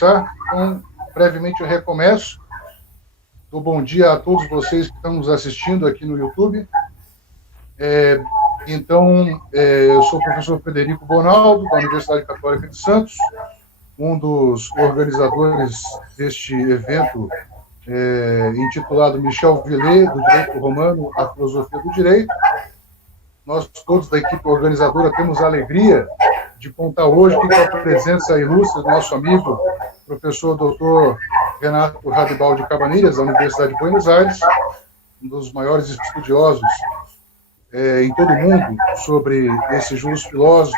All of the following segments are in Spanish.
começar, então, brevemente eu recomeço. Dou bom dia a todos vocês que estão nos assistindo aqui no YouTube. Eu sou o professor Frederico Bonaldo, da Universidade Católica de Santos, um dos organizadores deste evento intitulado Michel Villet, do Direito Romano à Filosofia do Direito. Nós todos da equipe organizadora temos a alegria de contar hoje com a presença ilustre do nosso amigo, professor Dr. Renato Rabibaldi Cabanilhas, da Universidade de Buenos Aires, um dos maiores estudiosos em todo o mundo sobre esse justo filósofo,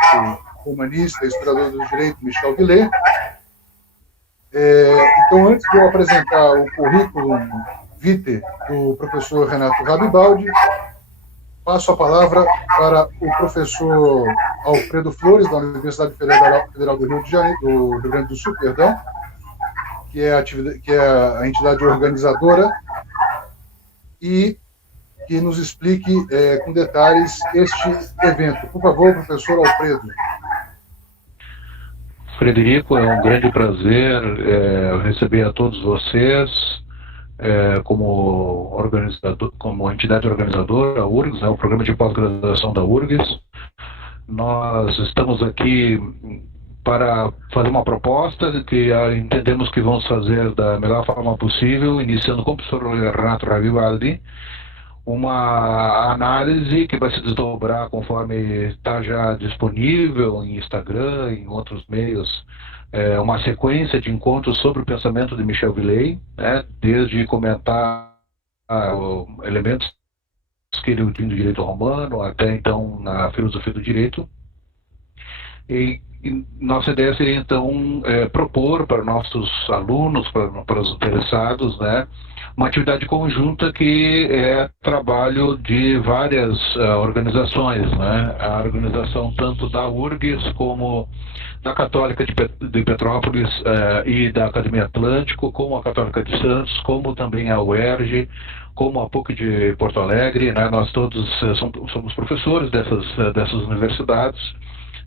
humanista, historiador do direito, Michel Villet. Então, antes de eu apresentar o currículo vitae do professor Renato Rabibaldi, passo a palavra para o professor Alfredo Flores, da Universidade Federal do Rio de Janeiro, do Rio Grande do Sul, perdão, que é a entidade organizadora, e que nos explique com detalhes este evento. Por favor, professor Alfredo. Frederico, é um grande prazer receber a todos vocês como entidade organizadora, a URGS, o programa de pós-graduação da URGS. Nós estamos aqui para fazer uma proposta que entendemos que vamos fazer da melhor forma possível, iniciando com o professor Renato Rabibaldi, uma análise que vai se desdobrar conforme está já disponível em Instagram, em outros meios, uma sequência de encontros sobre o pensamento de Michel Villet, né, desde comentar elementos que ele tinha do direito romano até então na filosofia do direito. E nossa ideia seria então propor para nossos alunos, para os interessados, né, uma atividade conjunta que é trabalho de várias organizações, né? A organização tanto da URGS como da Católica de Petrópolis e da Academia Atlântico, como a Católica de Santos, como também a UERJ, como a PUC de Porto Alegre, né? Nós todos somos professores dessas universidades.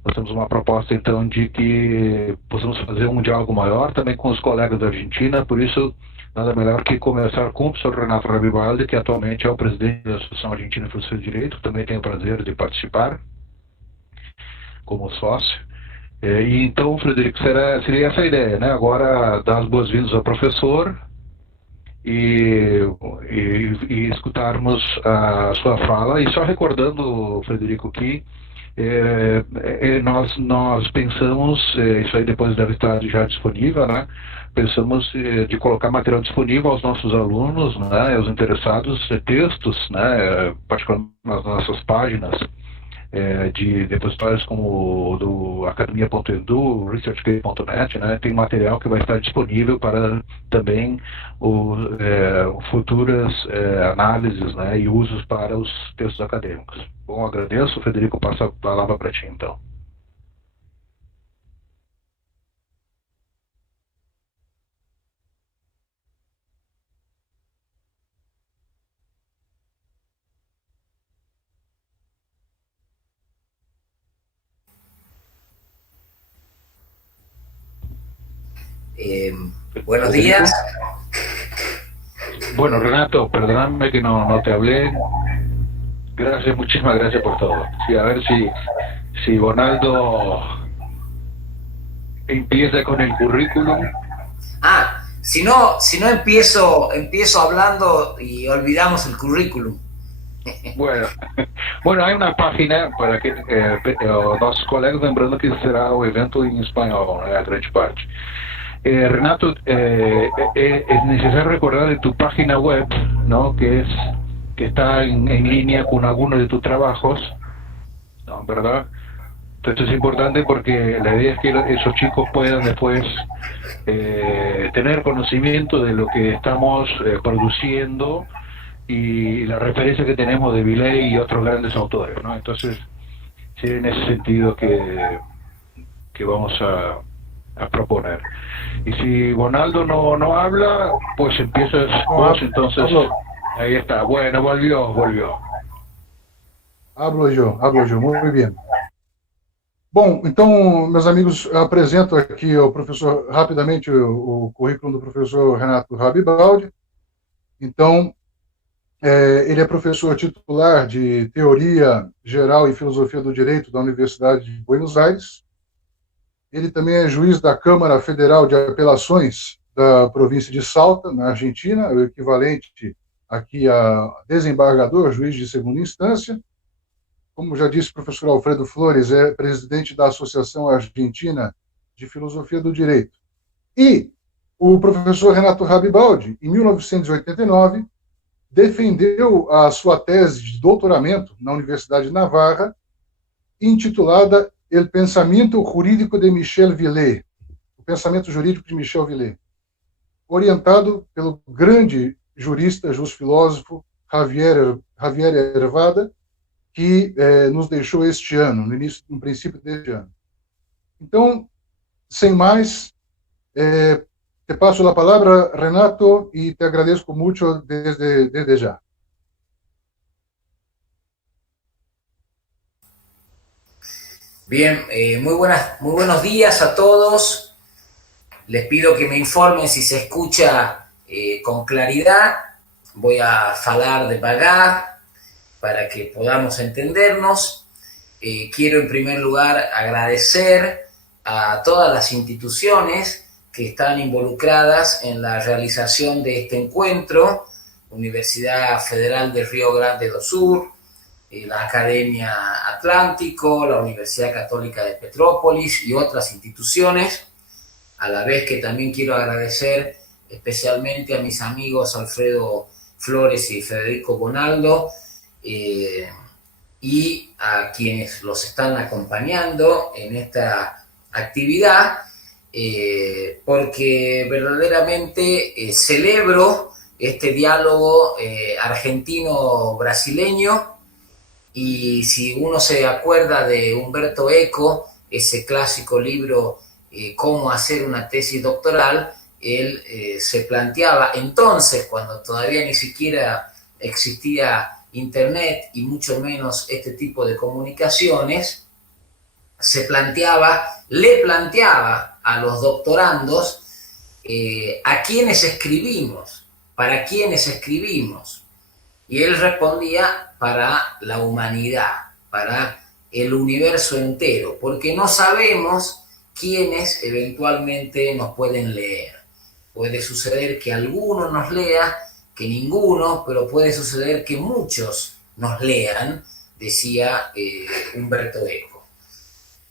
Nós temos uma proposta, então, de que possamos fazer um diálogo maior também com os colegas da Argentina, por isso nada melhor que começar com o professor Renato Rabibaldi, que atualmente é o presidente da Associação Argentina de Filosofia do Direito, também tenho o prazer de participar como sócio. E então, Frederico, seria essa a ideia, né? Agora, dar as boas-vindas ao professor e escutarmos a sua fala. E só recordando, Frederico, que nós pensamos, isso aí depois deve estar já disponível, né? Pensamos de colocar material disponível aos nossos alunos, né, aos interessados, textos, né, particularmente nas nossas páginas de depositórios como o do academia.edu, researchgate.net, né, tem material que vai estar disponível para também futuras análises, né, e usos para os textos acadêmicos. Bom, agradeço, Frederico, passo a palavra para ti, então. Buenos días. Bueno, Renato, perdóname que no te hablé. Gracias, muchísimas gracias por todo. Sí, a ver si Bonaldo empieza con el currículum. Si no empiezo hablando y olvidamos el currículum. Bueno, hay una página para que nossos colegas, lembrando que será o evento em espanhol, né, a grande parte. Renato, es necesario recordar de tu página web, ¿no? que está en línea con algunos de tus trabajos, ¿no? ¿Verdad? Entonces es importante porque la idea es que esos chicos puedan después tener conocimiento de lo que estamos produciendo y la referencia que tenemos de Villet y otros grandes autores, ¿no? Entonces, sí, en ese sentido que vamos a proponer. Y si Bonaldo no habla, pues empiezas vos, entonces ahí está. Bueno, volvió. Hablo yo, muy bien. Bom, então, meus amigos, eu apresento aqui ao professor, rapidamente, o currículo do professor Renato Rabibaldi. Então, ele é professor titular de Teoria Geral e Filosofia do Direito da Universidade de Buenos Aires. Ele também é juiz da Câmara Federal de Apelações da província de Salta, na Argentina, o equivalente aqui a desembargador, juiz de segunda instância. Como já disse o professor Alfredo Flores, é presidente da Associação Argentina de Filosofia do Direito. E o professor Renato Rabibaldi, em 1989, defendeu a sua tese de doutoramento na Universidade de Navarra, intitulada El Pensamento Jurídico de Michel Villé, o pensamento jurídico de Michel Villé, orientado pelo grande jurista, filósofo Javier Hervada, que nos deixou este ano, no princípio deste ano. Então, sem mais, te passo a palavra, Renato, y te agradezco mucho desde ya. Bien, muy buenos días a todos. Les pido que me informen si se escucha con claridad. Voy a hablar devagar para que podamos entendernos. Quiero en primer lugar agradecer a todas las instituciones que están involucradas en la realización de este encuentro: Universidad Federal de Río Grande do Sur, la Academia Atlántico, la Universidad Católica de Petrópolis y otras instituciones, a la vez que también quiero agradecer especialmente a mis amigos Alfredo Flores y Federico Bonaldo, y a quienes los están acompañando en esta actividad, porque verdaderamente celebro este diálogo argentino-brasileño. Y si uno se acuerda de Humberto Eco, ese clásico libro Cómo hacer una tesis doctoral, él se planteaba entonces, cuando todavía ni siquiera existía Internet y mucho menos este tipo de comunicaciones, le planteaba a los doctorandos a quiénes escribimos, para quiénes escribimos. Y él respondía: para la humanidad, para el universo entero, porque no sabemos quiénes eventualmente nos pueden leer. Puede suceder que alguno nos lea, que ninguno, pero puede suceder que muchos nos lean, decía Humberto Eco.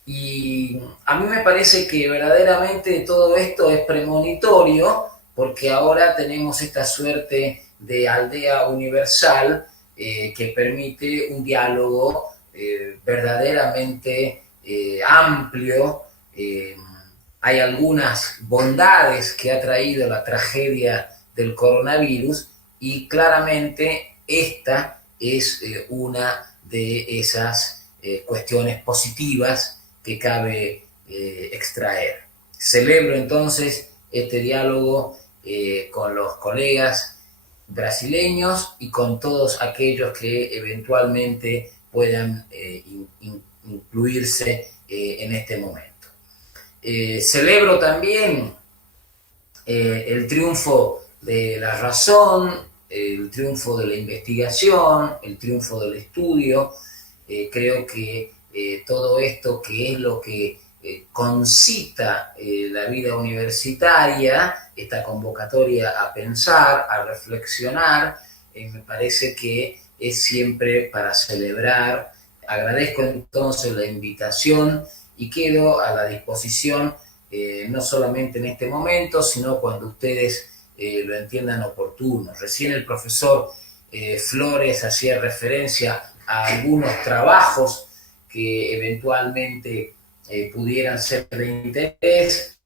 Y a mí me parece que verdaderamente todo esto es premonitorio, porque ahora tenemos esta suerte de aldea universal que permite un diálogo verdaderamente amplio. Hay algunas bondades que ha traído la tragedia del coronavirus, y claramente esta es una de esas cuestiones positivas que cabe extraer. Celebro entonces este diálogo con los colegas brasileños y con todos aquellos que eventualmente puedan incluirse en este momento. Celebro también el triunfo de la razón, el triunfo de la investigación, el triunfo del estudio. Creo que todo esto, que es lo que concita la vida universitaria, esta convocatoria a pensar, a reflexionar, me parece que es siempre para celebrar. Agradezco entonces la invitación y quedo a la disposición, no solamente en este momento, sino cuando ustedes lo entiendan oportuno. Recién el profesor Flores hacía referencia a algunos trabajos que eventualmente pudieran ser de interés.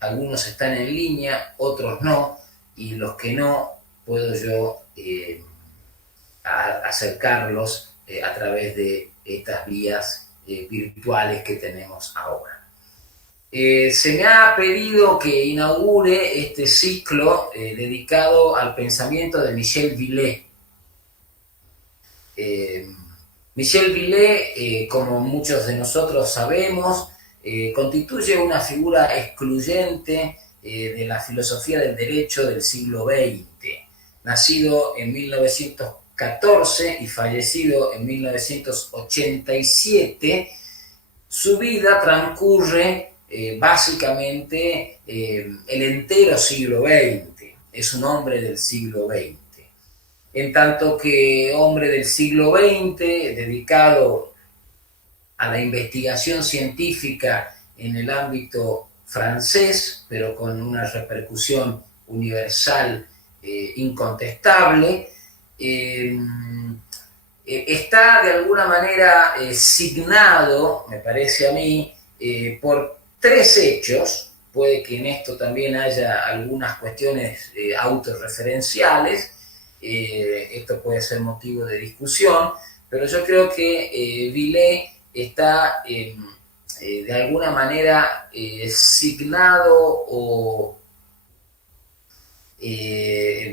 Algunos están en línea, otros no, y los que no, puedo yo acercarlos a través de estas vías virtuales que tenemos ahora. Se me ha pedido que inaugure este ciclo dedicado al pensamiento de Michel Villé. Michel Villé, como muchos de nosotros sabemos, constituye una figura excluyente de la filosofía del derecho del siglo XX. Nacido en 1914 y fallecido en 1987, su vida transcurre básicamente el entero siglo XX. Es un hombre del siglo XX. En tanto que hombre del siglo XX, dedicado a la investigación científica en el ámbito francés, pero con una repercusión universal incontestable, está de alguna manera signado, me parece a mí, por tres hechos. Puede que en esto también haya algunas cuestiones autorreferenciales, esto puede ser motivo de discusión, pero yo creo que Villé está de alguna manera signado o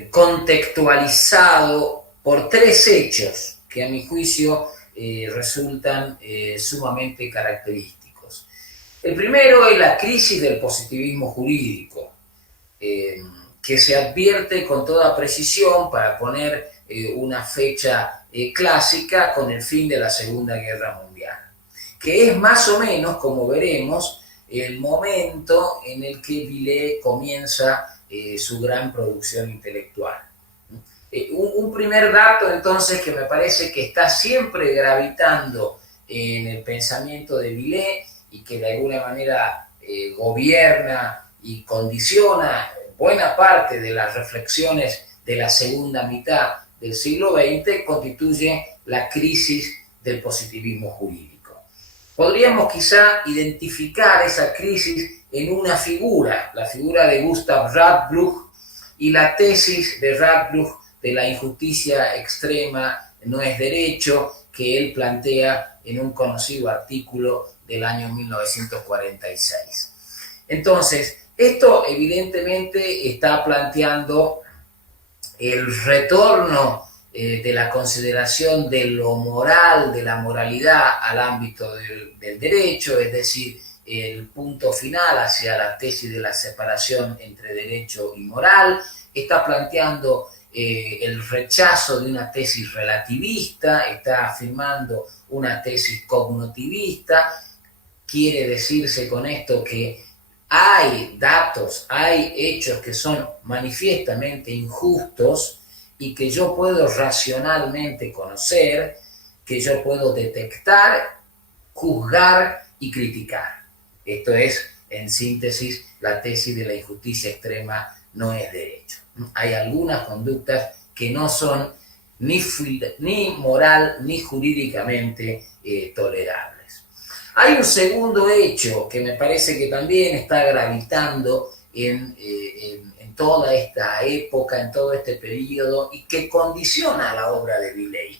contextualizado por tres hechos que a mi juicio resultan sumamente característicos. El primero es la crisis del positivismo jurídico, que se advierte con toda precisión para poner una fecha clásica con el fin de la Segunda Guerra Mundial, que es más o menos, como veremos, el momento en el que Villé comienza su gran producción intelectual. Un primer dato, entonces, que me parece que está siempre gravitando en el pensamiento de Villé y que de alguna manera gobierna y condiciona buena parte de las reflexiones de la segunda mitad del siglo XX, constituye la crisis del positivismo jurídico. Podríamos quizá identificar esa crisis en una figura, la figura de Gustav Radbruch y la tesis de Radbruch de la injusticia extrema no es derecho, que él plantea en un conocido artículo del año 1946. Entonces, esto evidentemente está planteando el retorno de la consideración de lo moral, de la moralidad al ámbito del derecho, es decir, el punto final hacia la tesis de la separación entre derecho y moral. Está planteando el rechazo de una tesis relativista, está afirmando una tesis cognitivista. Quiere decirse con esto que hay datos, hay hechos que son manifiestamente injustos y que yo puedo racionalmente conocer, que yo puedo detectar, juzgar y criticar. Esto es, en síntesis, la tesis de la injusticia extrema no es derecho. Hay algunas conductas que no son ni moral ni jurídicamente tolerables. Hay un segundo hecho que me parece que también está gravitando en toda esta época, en todo este periodo, y que condiciona la obra de Villé.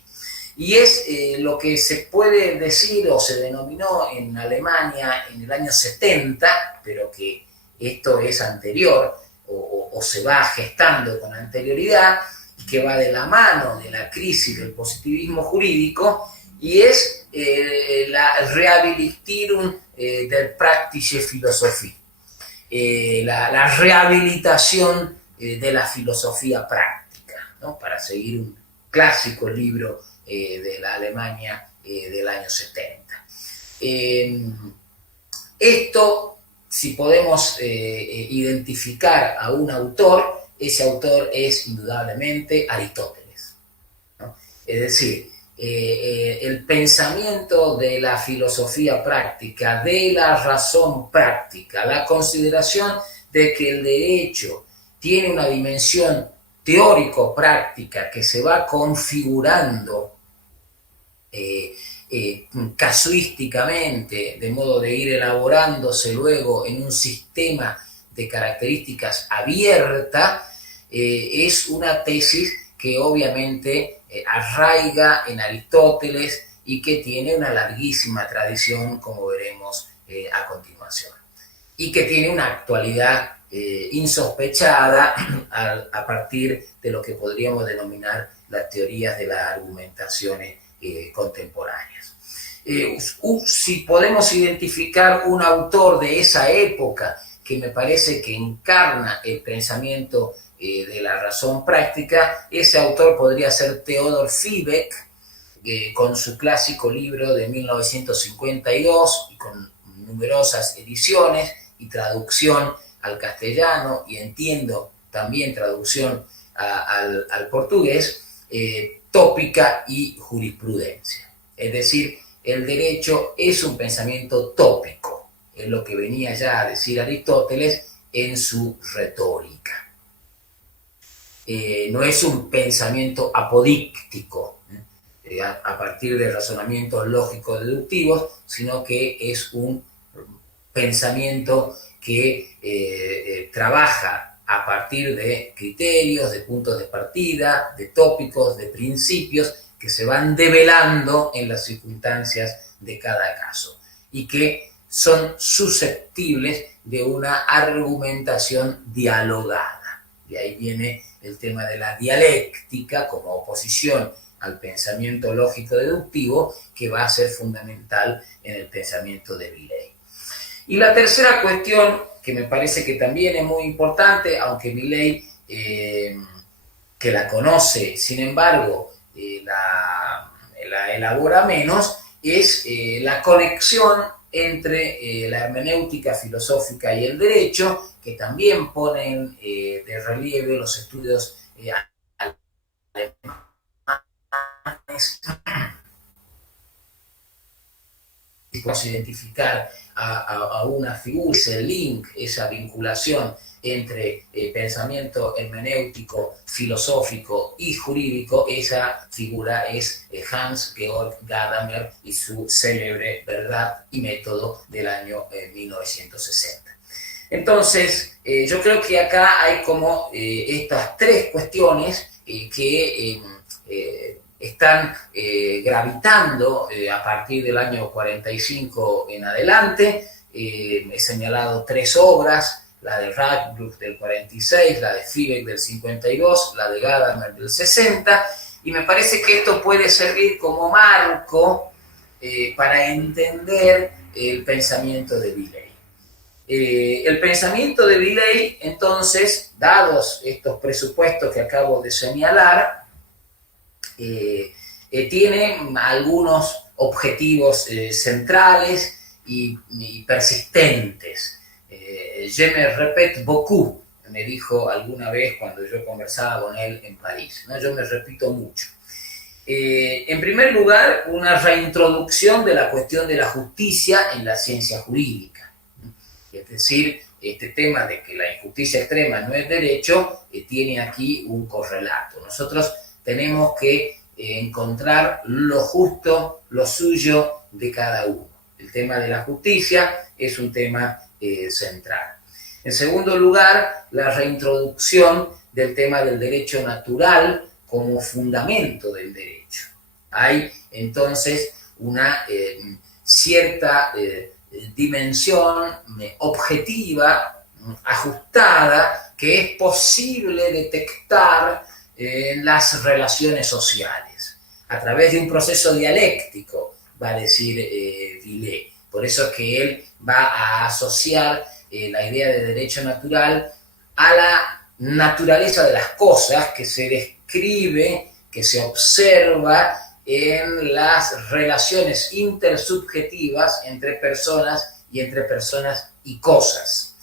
Y es lo que se puede decir o se denominó en Alemania en el año 70, pero que esto es anterior o se va gestando con anterioridad, y que va de la mano de la crisis del positivismo jurídico, y es la Rehabilitierung der praktischen Philosophie, la rehabilitación de la filosofía práctica, ¿no? Para seguir un clásico libro de la Alemania del año 70. Esto, si podemos identificar a un autor, ese autor es indudablemente Aristóteles, ¿no? Es decir, el pensamiento de la filosofía práctica, de la razón práctica, la consideración de que el derecho tiene una dimensión teórico-práctica que se va configurando casuísticamente, de modo de ir elaborándose luego en un sistema de características abierta, es una tesis que obviamente arraiga en Aristóteles y que tiene una larguísima tradición, como veremos a continuación, y que tiene una actualidad insospechada a partir de lo que podríamos denominar las teorías de la argumentación contemporáneas. Si podemos identificar un autor de esa época que me parece que encarna el pensamiento de la razón práctica, ese autor podría ser Theodor Fiebeck, con su clásico libro de 1952 y con numerosas ediciones y traducción al castellano, y entiendo también traducción al portugués, Tópica y Jurisprudencia. Es decir, el derecho es un pensamiento tópico, es lo que venía ya a decir Aristóteles en su retórica. No es un pensamiento apodíctico, a partir de razonamientos lógicos deductivos, sino que es un pensamiento que trabaja a partir de criterios, de puntos de partida, de tópicos, de principios que se van develando en las circunstancias de cada caso y que son susceptibles de una argumentación dialogada. De ahí viene el tema de la dialéctica como oposición al pensamiento lógico deductivo, que va a ser fundamental en el pensamiento de Milley. Y la tercera cuestión, que me parece que también es muy importante, aunque Milley, que la conoce, sin embargo, la elabora menos, es la conexión entre la hermenéutica filosófica y el derecho, que también ponen de relieve los estudios alemanes. Podemos identificar a una figura, ese link, esa vinculación entre pensamiento hermenéutico, filosófico y jurídico. Esa figura es Hans Georg Gadamer y su célebre Verdad y Método del año 1960. Entonces, yo creo que acá hay como estas tres cuestiones que están gravitando a partir del año 45 en adelante. He señalado tres obras: la de Radcliffe del 46, la de Fiebeck del 52, la de Gadamer del 60, y me parece que esto puede servir como marco para entender el pensamiento de Milley. El pensamiento de Milley, entonces, dados estos presupuestos que acabo de señalar, tiene algunos objetivos centrales y persistentes. Je me répète beaucoup, me dijo alguna vez cuando yo conversaba con él en París, ¿no? Yo me repito mucho. En primer lugar, una reintroducción de la cuestión de la justicia en la ciencia jurídica. Es decir, este tema de que la injusticia extrema no es derecho, tiene aquí un correlato. Nosotros tenemos que encontrar lo justo, lo suyo de cada uno. El tema de la justicia es un tema central. En segundo lugar, la reintroducción del tema del derecho natural como fundamento del derecho. Hay entonces una cierta dimensión objetiva, ajustada, que es posible detectar en las relaciones sociales, a través de un proceso dialéctico, va a decir Milley. Por eso es que él va a asociar la idea de derecho natural a la naturaleza de las cosas que se describe, que se observa en las relaciones intersubjetivas entre personas y cosas.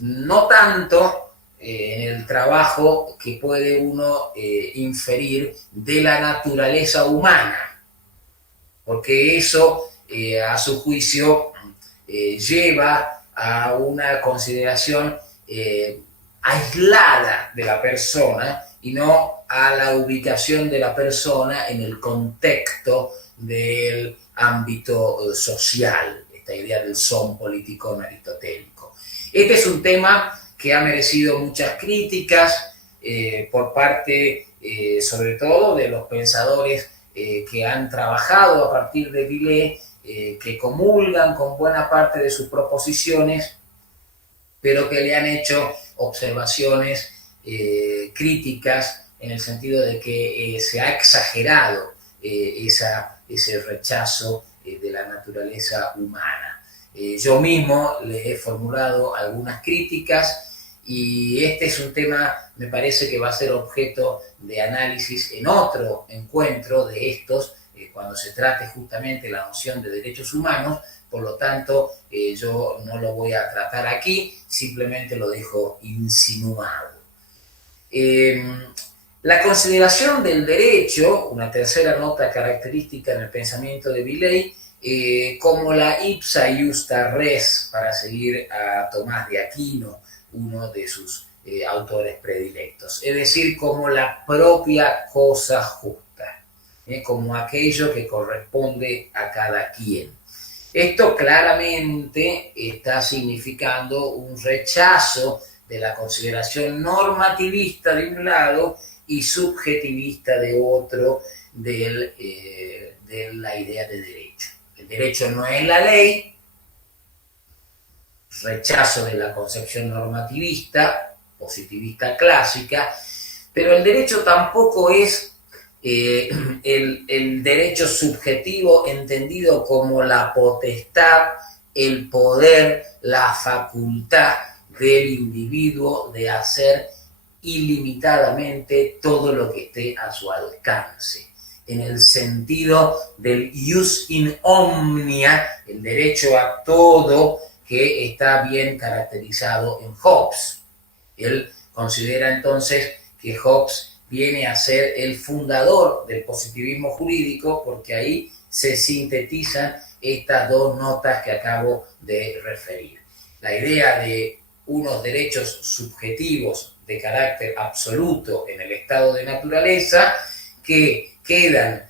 No tanto en el trabajo que puede uno inferir de la naturaleza humana, porque eso, a su juicio, lleva a una consideración aislada de la persona y no a la ubicación de la persona en el contexto del ámbito social, esta idea del son político aristotélico. Este es un tema que ha merecido muchas críticas por parte, sobre todo, de los pensadores que han trabajado a partir de Milley, que comulgan con buena parte de sus proposiciones, pero que le han hecho observaciones críticas en el sentido de que se ha exagerado esa ese rechazo de la naturaleza humana. Yo mismo le he formulado algunas críticas y este es un tema, me parece que va a ser objeto de análisis en otro encuentro de estos, cuando se trate justamente la noción de derechos humanos. Por lo tanto, yo no lo voy a tratar aquí, simplemente lo dejo insinuado. La consideración del derecho, una tercera nota característica en el pensamiento de Viley, como la ipsa iusta res, para seguir a Tomás de Aquino, uno de sus autores predilectos, es decir, como la propia cosa justa, como aquello que corresponde a cada quien. Esto claramente está significando un rechazo de la consideración normativista de un lado y subjetivista de otro de la idea de derecho. El derecho no es la ley, rechazo de la concepción normativista, positivista clásica, pero el derecho tampoco es el derecho subjetivo entendido como la potestad, el poder, la facultad del individuo de hacer ilimitadamente todo lo que esté a su alcance. En el sentido del ius in omnia, el derecho a todo, que está bien caracterizado en Hobbes. Él considera entonces que Hobbes viene a ser el fundador del positivismo jurídico, porque ahí se sintetizan estas dos notas que acabo de referir. La idea de unos derechos subjetivos de carácter absoluto en el estado de naturaleza que quedan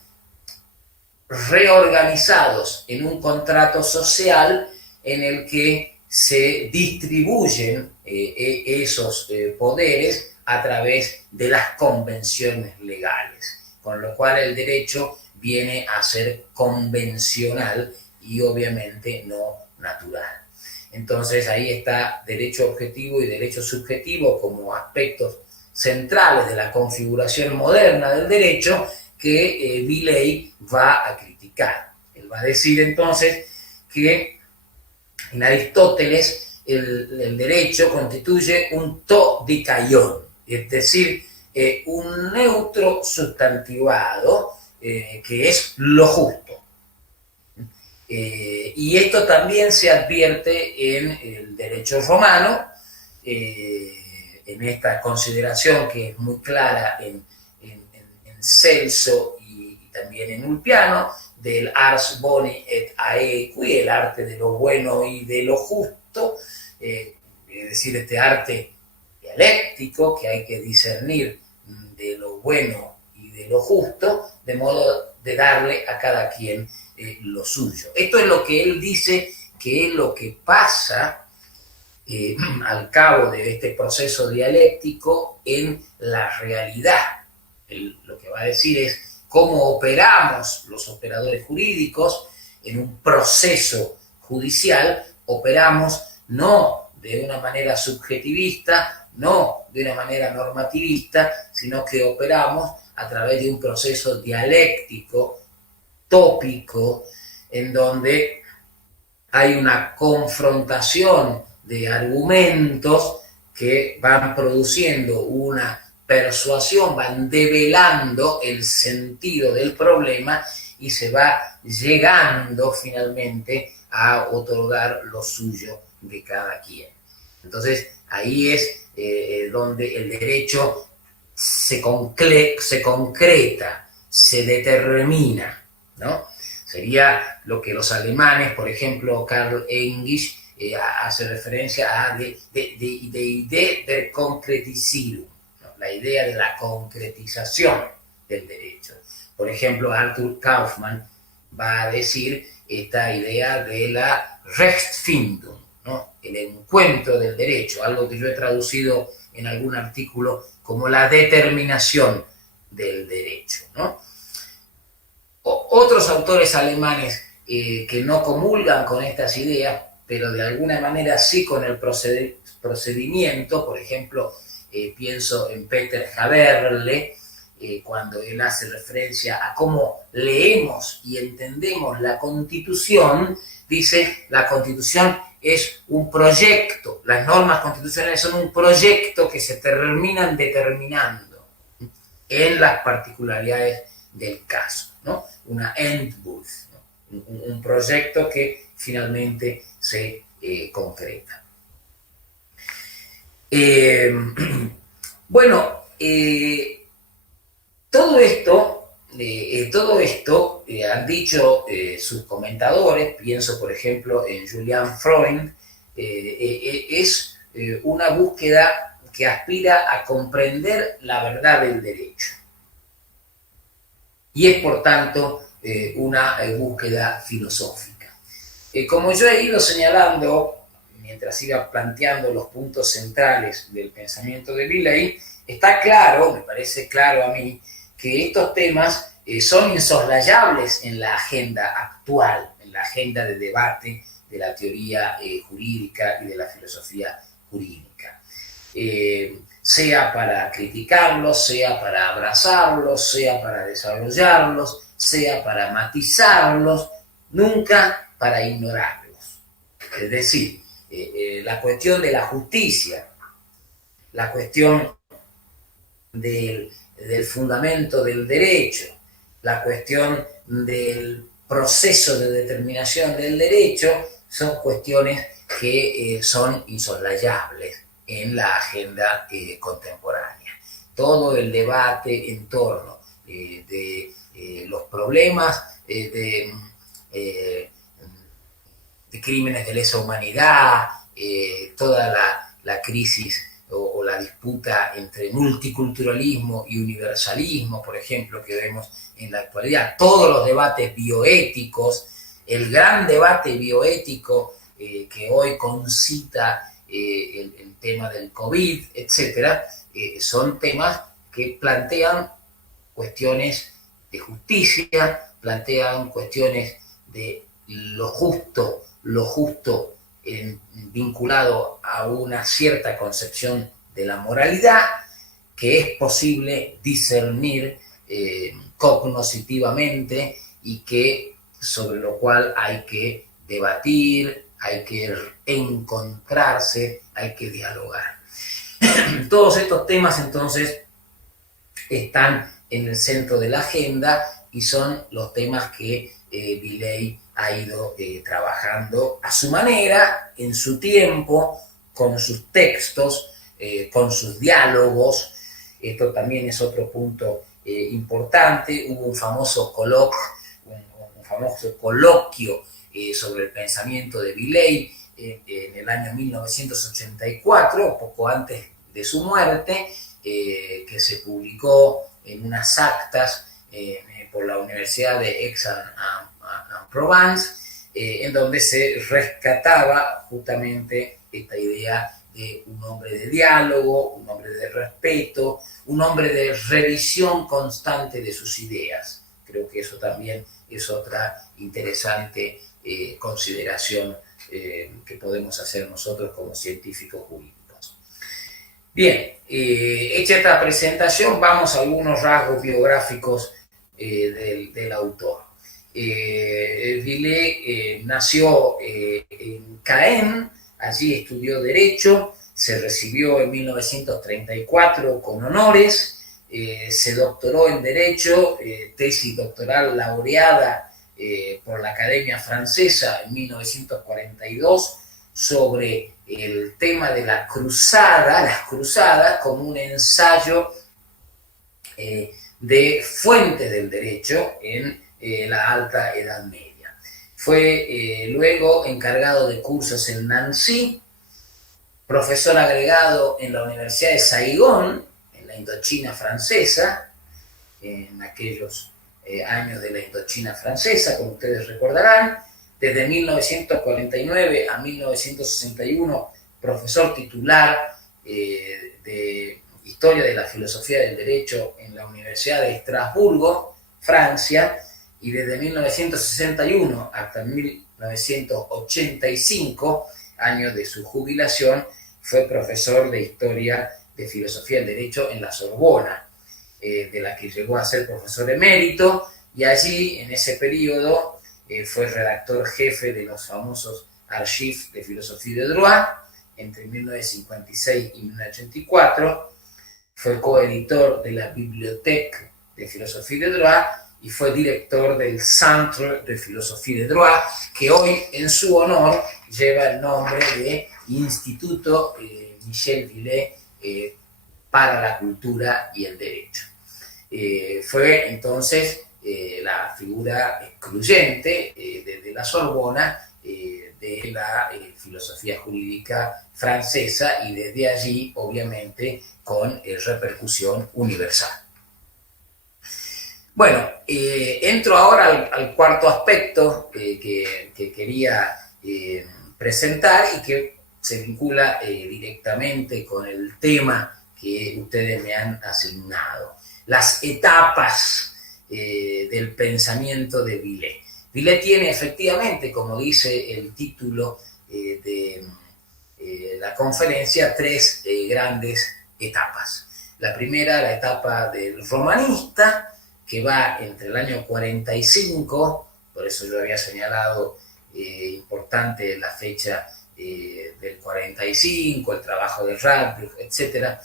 reorganizados en un contrato social en el que se distribuyen esos poderes a través de las convenciones legales, con lo cual el derecho viene a ser convencional y obviamente no natural. Entonces ahí está derecho objetivo y derecho subjetivo como aspectos centrales de la configuración moderna del derecho que Viley va a criticar. Él va a decir entonces que en Aristóteles el derecho constituye un to dikaion, es decir, un neutro sustantivado que es lo justo. Y esto también se advierte en el derecho romano, en esta consideración que es muy clara en Celso y también en Ulpiano, del ars boni et aequi, el arte de lo bueno y de lo justo, es decir, este arte dialéctico que hay que discernir de lo bueno y de lo justo, de modo de darle a cada quien lo suyo. Esto es lo que él dice que es lo que pasa al cabo de este proceso dialéctico en la realidad. Él lo que va a decir es cómo operamos los operadores jurídicos en un proceso judicial, operamos no de una manera subjetivista, no de una manera normativista, sino que operamos a través de un proceso dialéctico, tópico, en donde hay una confrontación de argumentos que van produciendo una persuasión, van develando el sentido del problema y se va llegando finalmente a otorgar lo suyo de cada quien. Entonces ahí es donde el derecho se concreta, se determina, ¿no? Sería lo que los alemanes, por ejemplo, Karl Englisch, hace referencia a de idee der Konkretisierung, ¿no? La idea de la concretización del derecho. Por ejemplo, Arthur Kaufmann va a decir esta idea de la Rechtsfindung, ¿no? El encuentro del derecho, algo que yo he traducido en algún artículo como la determinación del derecho, ¿no? Otros autores alemanes que no comulgan con estas ideas, pero de alguna manera sí con el procedimiento, por ejemplo, pienso en Peter Haberle, cuando él hace referencia a cómo leemos y entendemos la Constitución, dice: la Constitución es un proyecto, las normas constitucionales son un proyecto que se terminan determinando en las particularidades del caso, ¿no? Una Endbuch, ¿no? Un proyecto que finalmente se concreta. Bueno, todo esto han dicho sus comentadores. Pienso, por ejemplo, en Julian Freund. Es una búsqueda que aspira a comprender la verdad del derecho. Y es, por tanto, una búsqueda filosófica. Como yo he ido señalando, mientras iba planteando los puntos centrales del pensamiento de Villey, está claro, me parece claro a mí, que estos temas son insoslayables en la agenda actual, en la agenda de debate de la teoría jurídica y de la filosofía jurídica. Sea para criticarlos, sea para abrazarlos, sea para desarrollarlos, sea para matizarlos, nunca para ignorarlos. Es decir, la cuestión de la justicia, la cuestión del fundamento del derecho, la cuestión del proceso de determinación del derecho, son cuestiones que son insoslayables en la agenda contemporánea. Todo el debate en torno de los problemas de crímenes de lesa humanidad, toda la crisis o la disputa entre multiculturalismo y universalismo, por ejemplo, que vemos en la actualidad, todos los debates bioéticos, el gran debate bioético que hoy concita el tema del COVID, etcétera, son temas que plantean cuestiones de justicia, plantean cuestiones de lo justo vinculado a una cierta concepción de la moralidad que es posible discernir cognoscitivamente y que sobre lo cual hay que debatir, hay que encontrarse, hay que dialogar. Todos estos temas entonces están en el centro de la agenda y son los temas que Villey ha ido trabajando a su manera, en su tiempo, con sus textos, con sus diálogos. Esto también es otro punto importante. Hubo un famoso coloquio sobre el pensamiento de Villey en el año 1984, poco antes de su muerte, que se publicó en unas actas por la Universidad de Aix-en-Provence, en donde se rescataba justamente esta idea de un hombre de diálogo, un hombre de respeto, un hombre de revisión constante de sus ideas. Creo que eso también es otra interesante consideración que podemos hacer nosotros como científicos jurídicos. Bien, hecha esta presentación, vamos a algunos rasgos biográficos del autor. Villey nació en Caen, allí estudió Derecho, se recibió en 1934 con honores, se doctoró en Derecho, tesis doctoral laureada por la Academia Francesa en 1942 sobre el tema de las cruzadas como un ensayo de fuentes del derecho en la Alta Edad Media. Fue luego encargado de cursos en Nancy, profesor agregado en la Universidad de Saigón, en la Indochina francesa, en aquellos años de la Indochina francesa, como ustedes recordarán. Desde 1949 a 1961, profesor titular de Historia de la Filosofía del Derecho en la Universidad de Estrasburgo, Francia, y desde 1961 hasta 1985, año de su jubilación, fue profesor de Historia de Filosofía del Derecho en la Sorbona. de la que llegó a ser profesor emérito, y allí, en ese periodo, fue redactor jefe de los famosos Archives de Philosophie de Droit, entre 1956 y 1984, fue coeditor de la Bibliothèque de Philosophie de Droit y fue director del Centre de Philosophie de Droit, que hoy en su honor lleva el nombre de Instituto Michel Villé para la Cultura y el Derecho. Fue entonces la figura excluyente de la Sorbona de la filosofía jurídica francesa, y desde allí, obviamente, con repercusión universal. Bueno, entro ahora al cuarto aspecto que quería presentar y que se vincula directamente con el tema que ustedes me han asignado: las etapas del pensamiento de Villé. Villé tiene efectivamente, como dice el título de la conferencia, tres grandes etapas. La primera, la etapa del romanista, que va entre el año 45, por eso yo había señalado importante la fecha del 45, el trabajo de Radcliffe, etc.,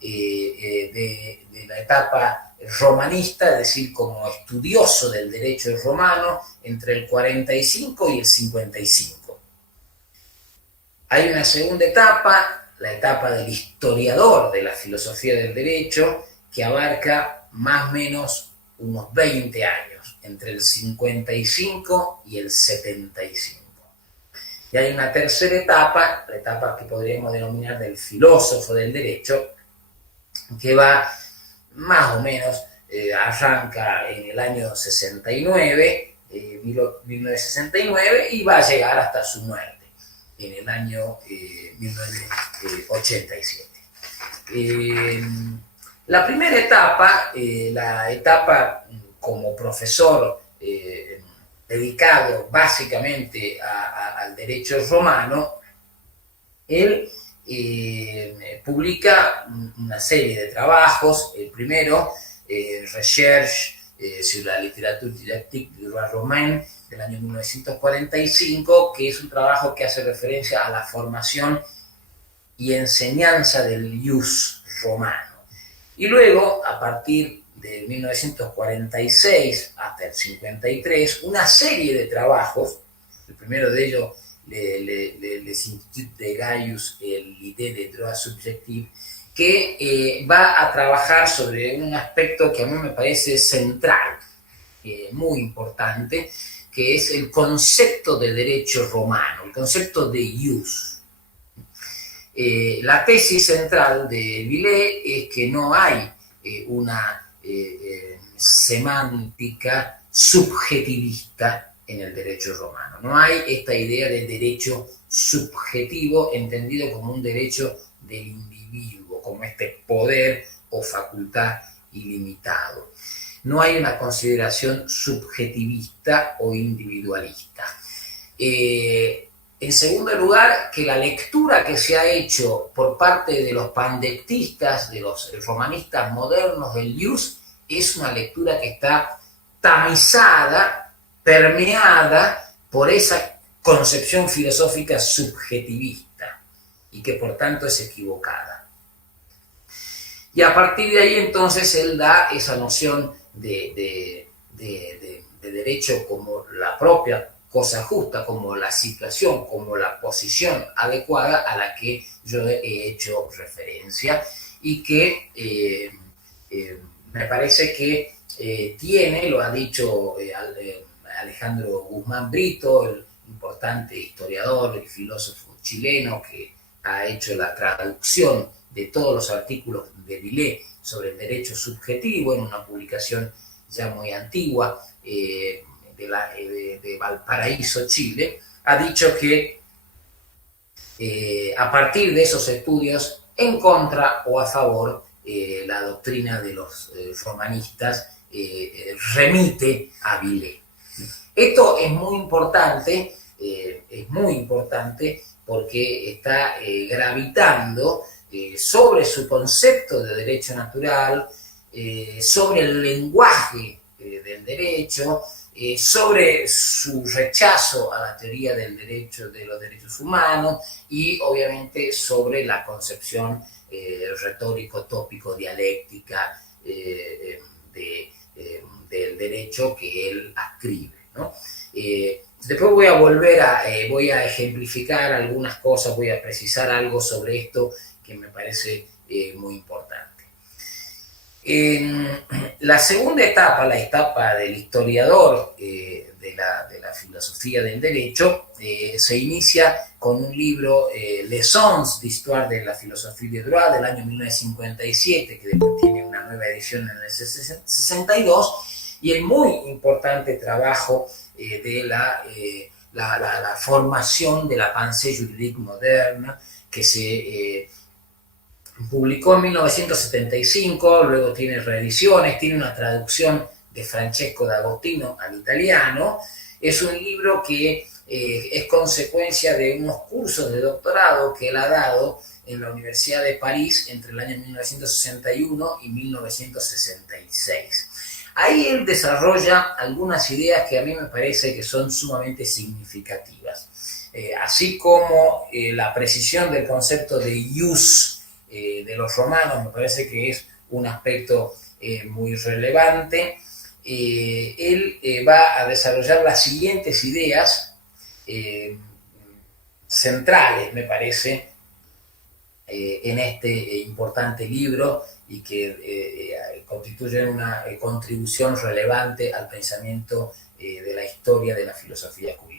de la etapa romanista, es decir, como estudioso del derecho romano, entre el 45 y el 55. Hay una segunda etapa, la etapa del historiador de la filosofía del derecho, que abarca más o menos unos 20 años, entre el 55 y el 75. Y hay una tercera etapa, la etapa que podríamos denominar del filósofo del derecho, que va más o menos, arranca en el año 69, 1969, y va a llegar hasta su muerte en el año 1987. La primera etapa, la etapa como profesor dedicado básicamente al derecho romano, él publica una serie de trabajos. El primero, Recherche sur la littérature didactique du droit romain, del año 1945, que es un trabajo que hace referencia a la formación y enseñanza del ius romano. Y luego, a partir de 1946 hasta el 53, una serie de trabajos. El primero de ellos, les Instituts de Gaius, l'idée de droit subjectif, que va a trabajar sobre un aspecto que a mí me parece central, muy importante, que es el concepto de derecho romano, el concepto de ius. La tesis central de Villé es que no hay una semántica subjetivista en el derecho romano. No hay esta idea de derecho subjetivo entendido como un derecho del individuo, como este poder o facultad ilimitado. No hay una consideración subjetivista o individualista. En segundo lugar, que la lectura que se ha hecho por parte de los pandectistas, de los romanistas modernos del ius, es una lectura que está tamizada, permeada por esa concepción filosófica subjetivista y que por tanto es equivocada. Y a partir de ahí entonces él da esa noción de derecho como la propia cosa justa, como la situación, como la posición adecuada a la que yo he hecho referencia, y que me parece que tiene, lo ha dicho Alejandro Guzmán Brito, el importante historiador y filósofo chileno que ha hecho la traducción de todos los artículos de Villé sobre el derecho subjetivo en una publicación ya muy antigua, de Valparaíso, Chile, ha dicho que a partir de esos estudios, en contra o a favor, la doctrina de los romanistas remite a Villé. Esto es muy importante porque está gravitando sobre su concepto de derecho natural, sobre el lenguaje del derecho, sobre su rechazo a la teoría del derecho, de los derechos humanos, y obviamente sobre la concepción retórico-tópico-dialéctica del derecho que él ascribe, ¿no? Después voy a voy a ejemplificar algunas cosas, voy a precisar algo sobre esto que me parece muy importante. La segunda etapa, la etapa del historiador de la filosofía del derecho, se inicia con un libro, Leçons d'histoire de la philosophie du droit, del año 1957, que después tiene una nueva edición en el 62, y el muy importante trabajo de la formación de la pensée juridique moderne, que se publicó en 1975, luego tiene reediciones, tiene una traducción de Francesco D'Agostino al italiano. Es un libro que es consecuencia de unos cursos de doctorado que él ha dado en la Universidad de París entre el año 1961 y 1966. Ahí él desarrolla algunas ideas que a mí me parece que son sumamente significativas, así como la precisión del concepto de ius de los romanos, me parece que es un aspecto muy relevante. Él va a desarrollar las siguientes ideas centrales, me parece, en este importante libro, y que constituyen una contribución relevante al pensamiento de la historia de la filosofía jurídica.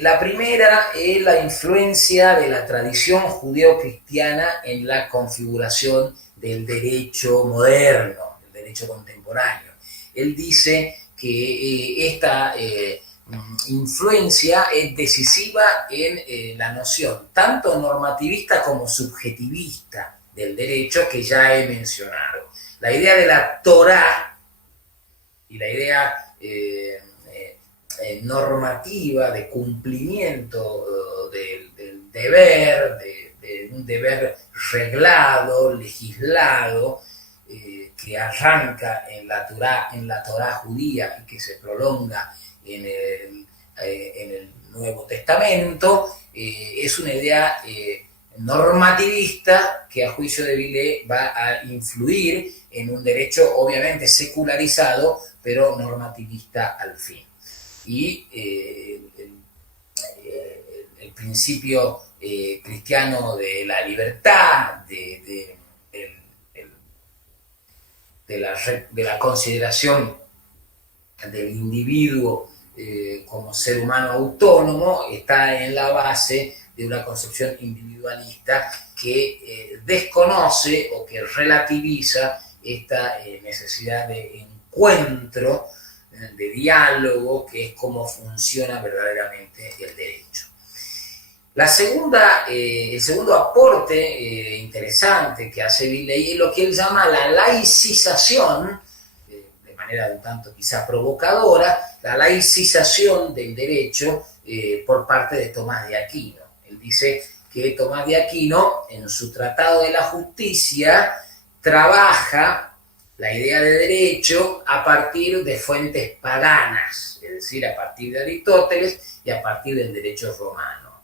La primera es la influencia de la tradición judeo-cristiana en la configuración del derecho moderno, del derecho contemporáneo. Él dice que esta influencia es decisiva en la noción tanto normativista como subjetivista del derecho que ya he mencionado. La idea de la Torá y la idea normativa de cumplimiento del deber, de un deber reglado, legislado, que arranca en la Torá judía y que se prolonga en el Nuevo Testamento, es una idea normativista que a juicio de Villers va a influir en un derecho obviamente secularizado, pero normativista al fin. Y el principio cristiano de la libertad, de la consideración del individuo como ser humano autónomo, está en la base de una concepción individualista que desconoce o que relativiza esta necesidad de encuentro, de diálogo, que es como funciona verdaderamente el derecho. El segundo aporte interesante que hace Villers es lo que él llama la laicización, de manera un tanto quizá provocadora, la laicización del derecho por parte de Tomás de Aquino. Él dice que Tomás de Aquino, en su Tratado de la Justicia, trabaja la idea de derecho a partir de fuentes paganas, es decir, a partir de Aristóteles y a partir del derecho romano.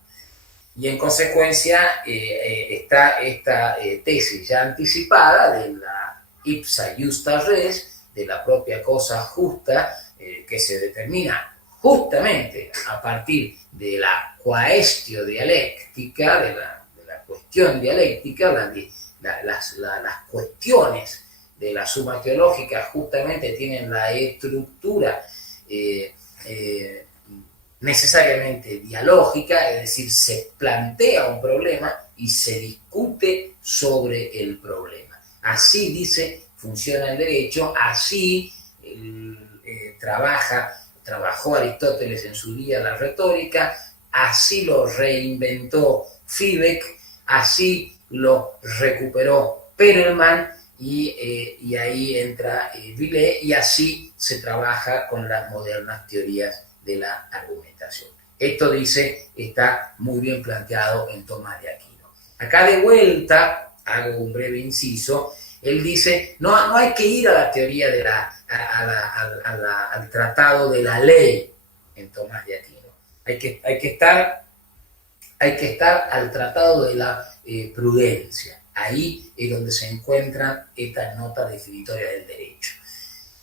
Y en consecuencia está esta tesis ya anticipada de la ipsa justa res, de la propia cosa justa, que se determina justamente a partir de la quaestio dialéctica, de la cuestión dialéctica, las cuestiones de la suma teológica justamente tienen la estructura necesariamente dialógica, es decir, se plantea un problema y se discute sobre el problema. Así, dice, funciona el derecho, así trabajó Aristóteles en su día la retórica, así lo reinventó Fibeck, así lo recuperó Perelman, y ahí entra Villers, y así se trabaja con las modernas teorías de la argumentación. Esto, dice, está muy bien planteado en Tomás de Aquino. Acá de vuelta hago un breve inciso. Él dice, no hay que ir a la teoría de al tratado de la ley en Tomás de Aquino. Hay que estar al tratado de la prudencia. Ahí es donde se encuentran estas notas definitorias del derecho.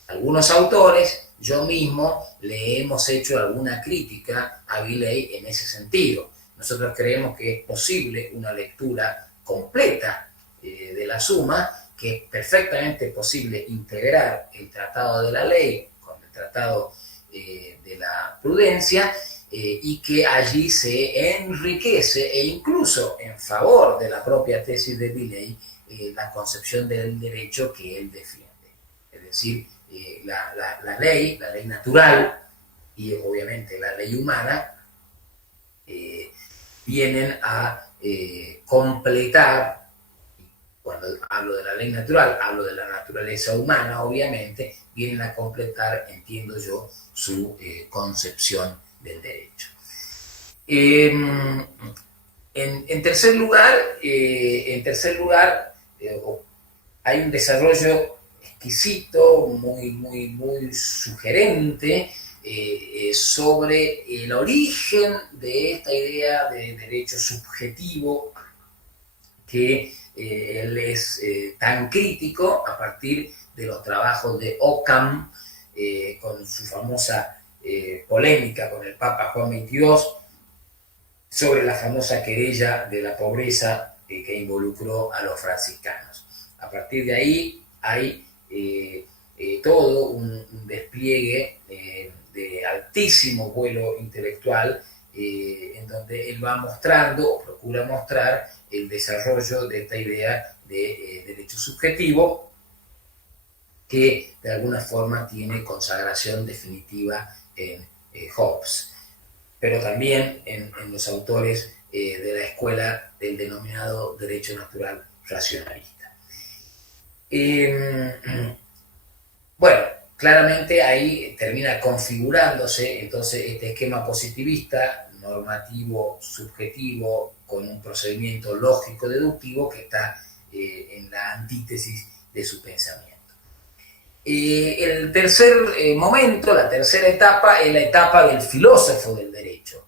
Algunos autores, yo mismo, le hemos hecho alguna crítica a Villey en ese sentido. Nosotros creemos que es posible una lectura completa de la Suma, que es perfectamente posible integrar el tratado de la ley con el tratado de la prudencia, y que allí se enriquece e incluso en favor de la propia tesis de Villey la concepción del derecho que él defiende. Es decir, la ley natural y obviamente la ley humana vienen a completar. Cuando hablo de la ley natural, hablo de la naturaleza humana, obviamente, vienen a completar, entiendo yo, su concepción del derecho. En tercer lugar, hay un desarrollo exquisito, muy sugerente, sobre el origen de esta idea de derecho subjetivo que él es tan crítico a partir de los trabajos de Occam, con su famosa polémica con el Papa Juan XXII sobre la famosa querella de la pobreza que involucró a los franciscanos. A partir de ahí hay todo un despliegue de altísimo vuelo intelectual, en donde él va mostrando o procura mostrar el desarrollo de esta idea de derecho subjetivo, que de alguna forma tiene consagración definitiva en Hobbes, pero también en los autores de la escuela del denominado derecho natural racionalista. Bueno, claramente ahí termina configurándose entonces este esquema positivista, normativo, subjetivo, con un procedimiento lógico-deductivo que está en la antítesis de su pensamiento. El tercer momento, la tercera etapa, es la etapa del filósofo del derecho,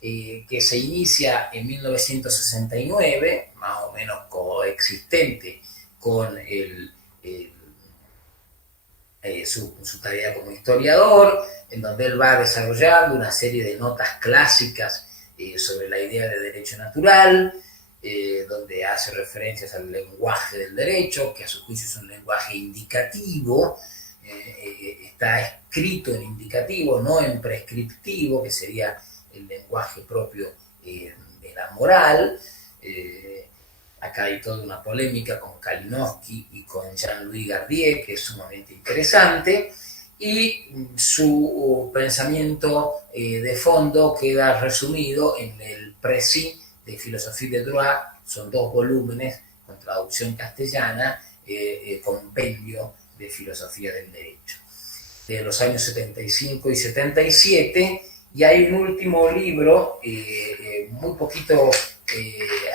que se inicia en 1969, más o menos coexistente con su tarea como historiador, en donde él va desarrollando una serie de notas clásicas sobre la idea de derecho natural, donde hace referencias al lenguaje del derecho, que a su juicio es un lenguaje indicativo, está escrito en indicativo, no en prescriptivo, que sería el lenguaje propio de la moral. Acá hay toda una polémica con Kalinowski y con Jean-Louis Gardier, que es sumamente interesante, y su pensamiento de fondo queda resumido en el Précis de Philosophie des Droits. Son 2 volúmenes con traducción castellana, compendio de filosofía del derecho, de los años 75 y 77, y hay un último libro, muy poquito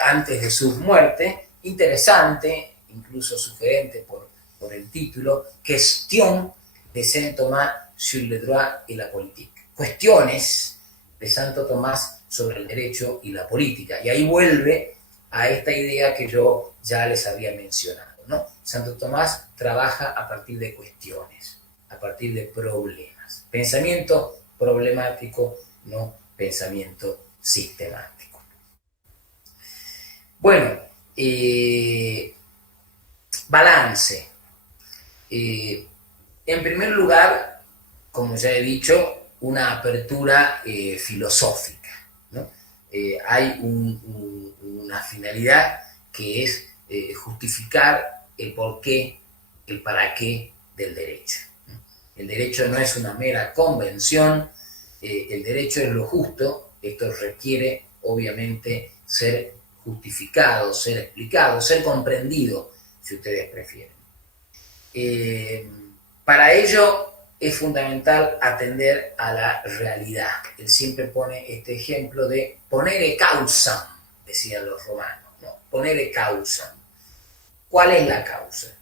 antes de su muerte, interesante, incluso sugerente por el título, Question de Saint Thomas sur le droit et la politique. Cuestiones de Santo Tomás sobre el derecho y la política. Y ahí vuelve a esta idea que yo ya les había mencionado, ¿no? Santo Tomás trabaja a partir de cuestiones, a partir de problemas. Pensamiento problemático, no pensamiento sistemático. Bueno, balance. En primer lugar, como ya he dicho, una apertura filosófica, ¿no? Hay una finalidad que es justificar el porqué, el para qué del derecho. El derecho no es una mera convención, el derecho es lo justo. Esto requiere, obviamente, ser justificado, ser explicado, ser comprendido, si ustedes prefieren. Para ello es fundamental atender a la realidad. Él siempre pone este ejemplo de ponere causam, decían los romanos, ¿no? Ponere causam. ¿Cuál es la causa?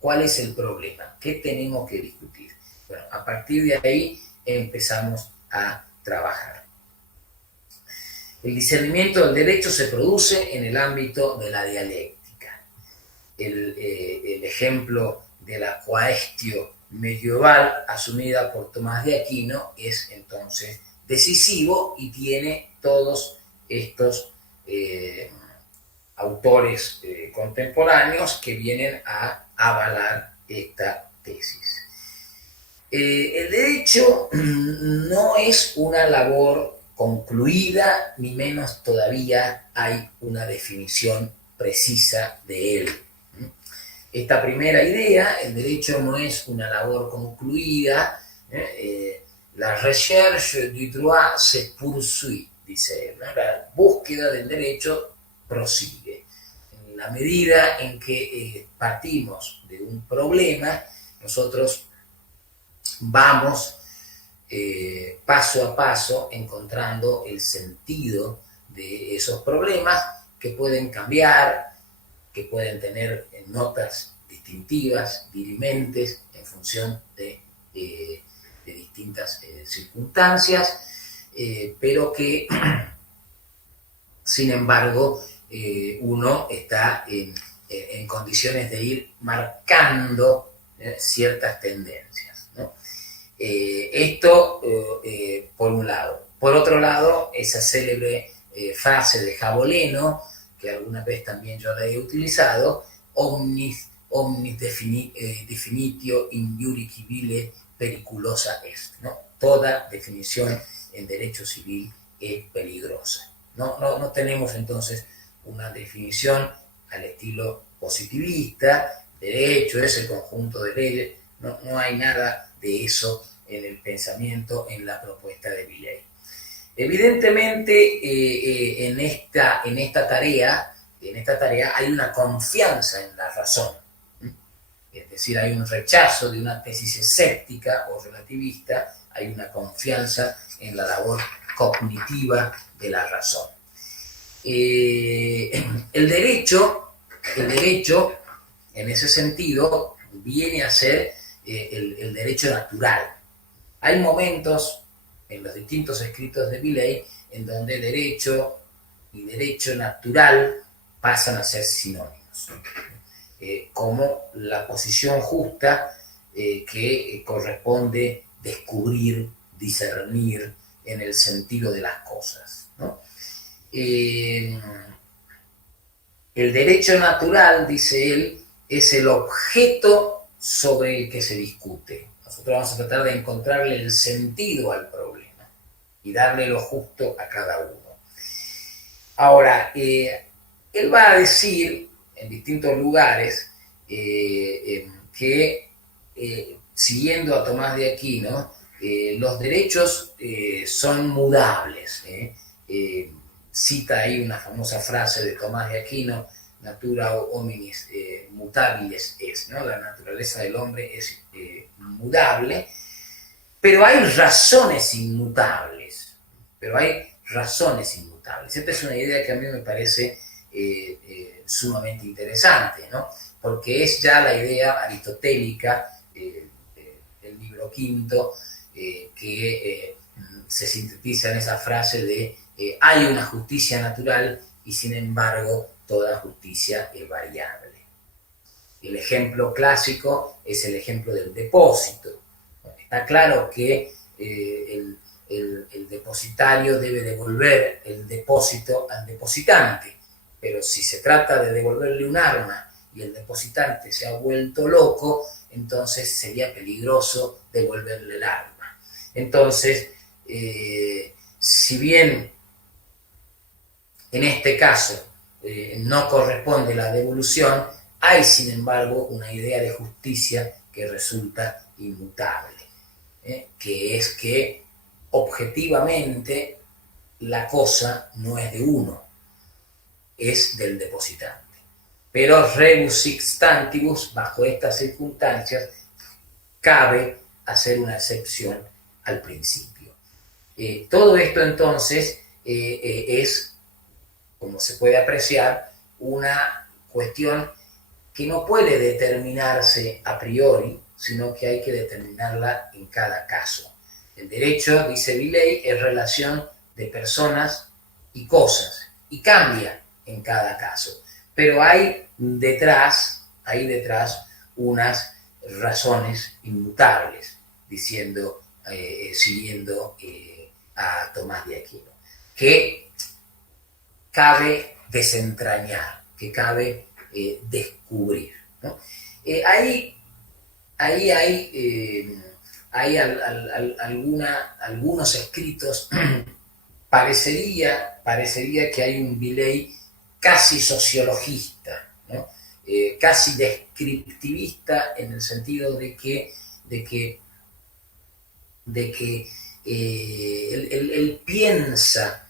¿Cuál es el problema? ¿Qué tenemos que discutir? Bueno, a partir de ahí empezamos a trabajar. El discernimiento del derecho se produce en el ámbito de la dialéctica. El ejemplo de la quaestio medieval asumida por Tomás de Aquino es entonces decisivo y tiene todos estos autores contemporáneos que vienen a avalar esta tesis. El derecho no es una labor concluida, ni menos todavía hay una definición precisa de él. Esta primera idea, el derecho no es una labor concluida, la recherche du droit se poursuit, dice él, ¿no? La búsqueda del derecho prosigue. En la medida en que partimos de un problema, nosotros vamos paso a paso encontrando el sentido de esos problemas que pueden cambiar, que pueden tener notas distintivas, dirimentes, en función de distintas circunstancias, pero que, sin embargo, uno está en condiciones de ir marcando ciertas tendencias, ¿no? Esto por un lado. Por otro lado, esa célebre frase de Jaboleno, que alguna vez también yo la he utilizado, omnis definitio in iure civile periculosa est, ¿no? Toda definición en derecho civil es peligrosa. No tenemos entonces una definición al estilo positivista, derecho es el conjunto de leyes, no hay nada de eso en el pensamiento, en la propuesta de Villey. Evidentemente, en esta tarea hay una confianza en la razón, es decir, hay un rechazo de una tesis escéptica o relativista, hay una confianza en la labor cognitiva de la razón. El derecho, en ese sentido, viene a ser el derecho natural. Hay momentos en los distintos escritos de Villey en donde derecho y derecho natural pasan a ser sinónimos, como la posición justa que corresponde descubrir, discernir en el sentido de las cosas, ¿no? El derecho natural, dice él, es el objeto sobre el que se discute. Nosotros vamos a tratar de encontrarle el sentido al problema y darle lo justo a cada uno. Ahora, él va a decir en distintos lugares que, siguiendo a Tomás de Aquino, los derechos son mudables. Cita ahí una famosa frase de Tomás de Aquino, natura hominis mutabilis est, ¿no? La naturaleza del hombre es mudable, pero hay razones inmutables. Esta es una idea que a mí me parece sumamente interesante, ¿no? Porque es ya la idea aristotélica del libro quinto que se sintetiza en esa frase de hay una justicia natural y sin embargo toda justicia es variable. El ejemplo clásico es el ejemplo del depósito. Está claro que el depositario debe devolver el depósito al depositante, pero si se trata de devolverle un arma y el depositante se ha vuelto loco, entonces sería peligroso devolverle el arma. Entonces, si bien en este caso no corresponde la devolución, hay sin embargo una idea de justicia que resulta inmutable, que es que objetivamente la cosa no es de uno, es del depositante. Pero rebus sic stantibus, bajo estas circunstancias, cabe hacer una excepción al principio. Todo esto entonces es, como se puede apreciar, una cuestión que no puede determinarse a priori, sino que hay que determinarla en cada caso. El derecho, dice Villey, es relación de personas y cosas, y cambia en cada caso. Pero hay detrás unas razones inmutables, siguiendo a Tomás de Aquino, que cabe desentrañar, que cabe descubrir, ¿no? Ahí hay algunos escritos. Parecería que hay un Villey casi sociologista, ¿no? Casi descriptivista, en el sentido de que él piensa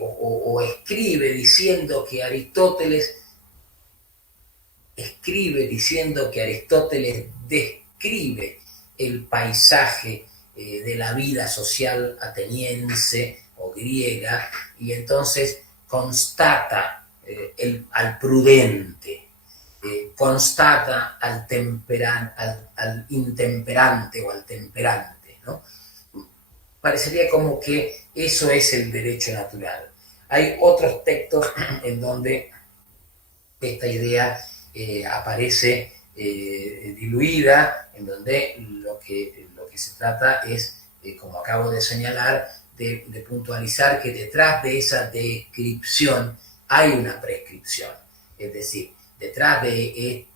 o escribe diciendo que Aristóteles describe el paisaje de la vida social ateniense o griega, y entonces constata al prudente, constata al intemperante o al temperante, ¿no? Parecería como que eso es el derecho natural. Hay otros textos en donde esta idea aparece diluida, en donde lo que se trata es, como acabo de señalar, de puntualizar que detrás de esa descripción hay una prescripción. Es decir, detrás de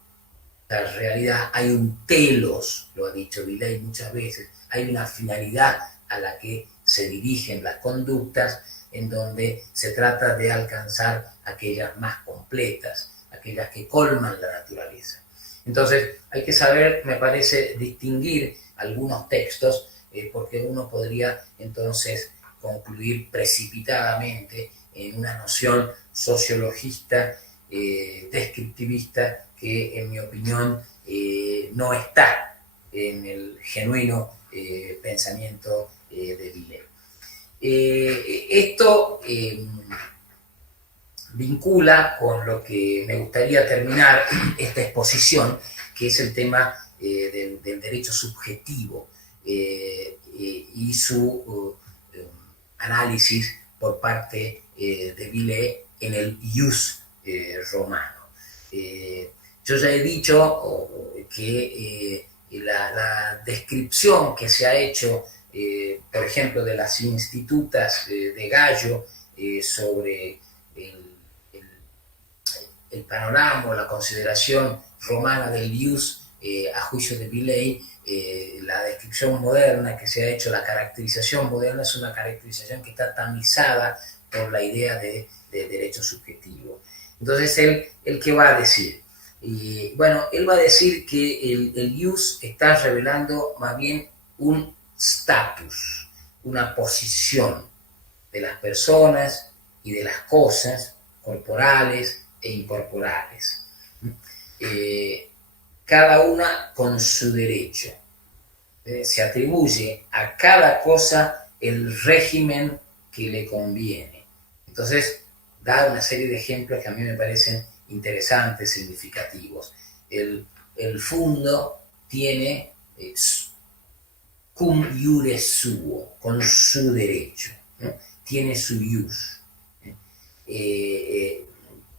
esta realidad hay un telos, lo ha dicho Villey muchas veces, hay una finalidad a la que se dirigen las conductas, en donde se trata de alcanzar aquellas más completas, aquellas que colman la naturaleza. Entonces, hay que saber, me parece, distinguir algunos textos, porque uno podría entonces concluir precipitadamente en una noción sociologista, descriptivista, que en mi opinión no está en el genuino pensamiento de Villey. Esto vincula con lo que me gustaría terminar esta exposición, que es el tema del derecho subjetivo y su análisis por parte de Villey en el ius romano. Yo ya he dicho que la descripción que se ha hecho, por ejemplo, de las institutas de Gallo sobre el panorama o la consideración romana del ius, a juicio de Villey, la descripción moderna que se ha hecho, la caracterización moderna, es una caracterización que está tamizada por la idea de derecho subjetivo. Entonces, ¿él qué va a decir? Bueno, él va a decir que el ius está revelando más bien un status, una posición de las personas y de las cosas corporales e incorporales, cada una con su derecho. Se atribuye a cada cosa el régimen que le conviene. Entonces, da una serie de ejemplos que a mí me parecen interesantes, significativos. El fundo tiene cum iure suo, con su derecho, ¿no? Tiene su ius.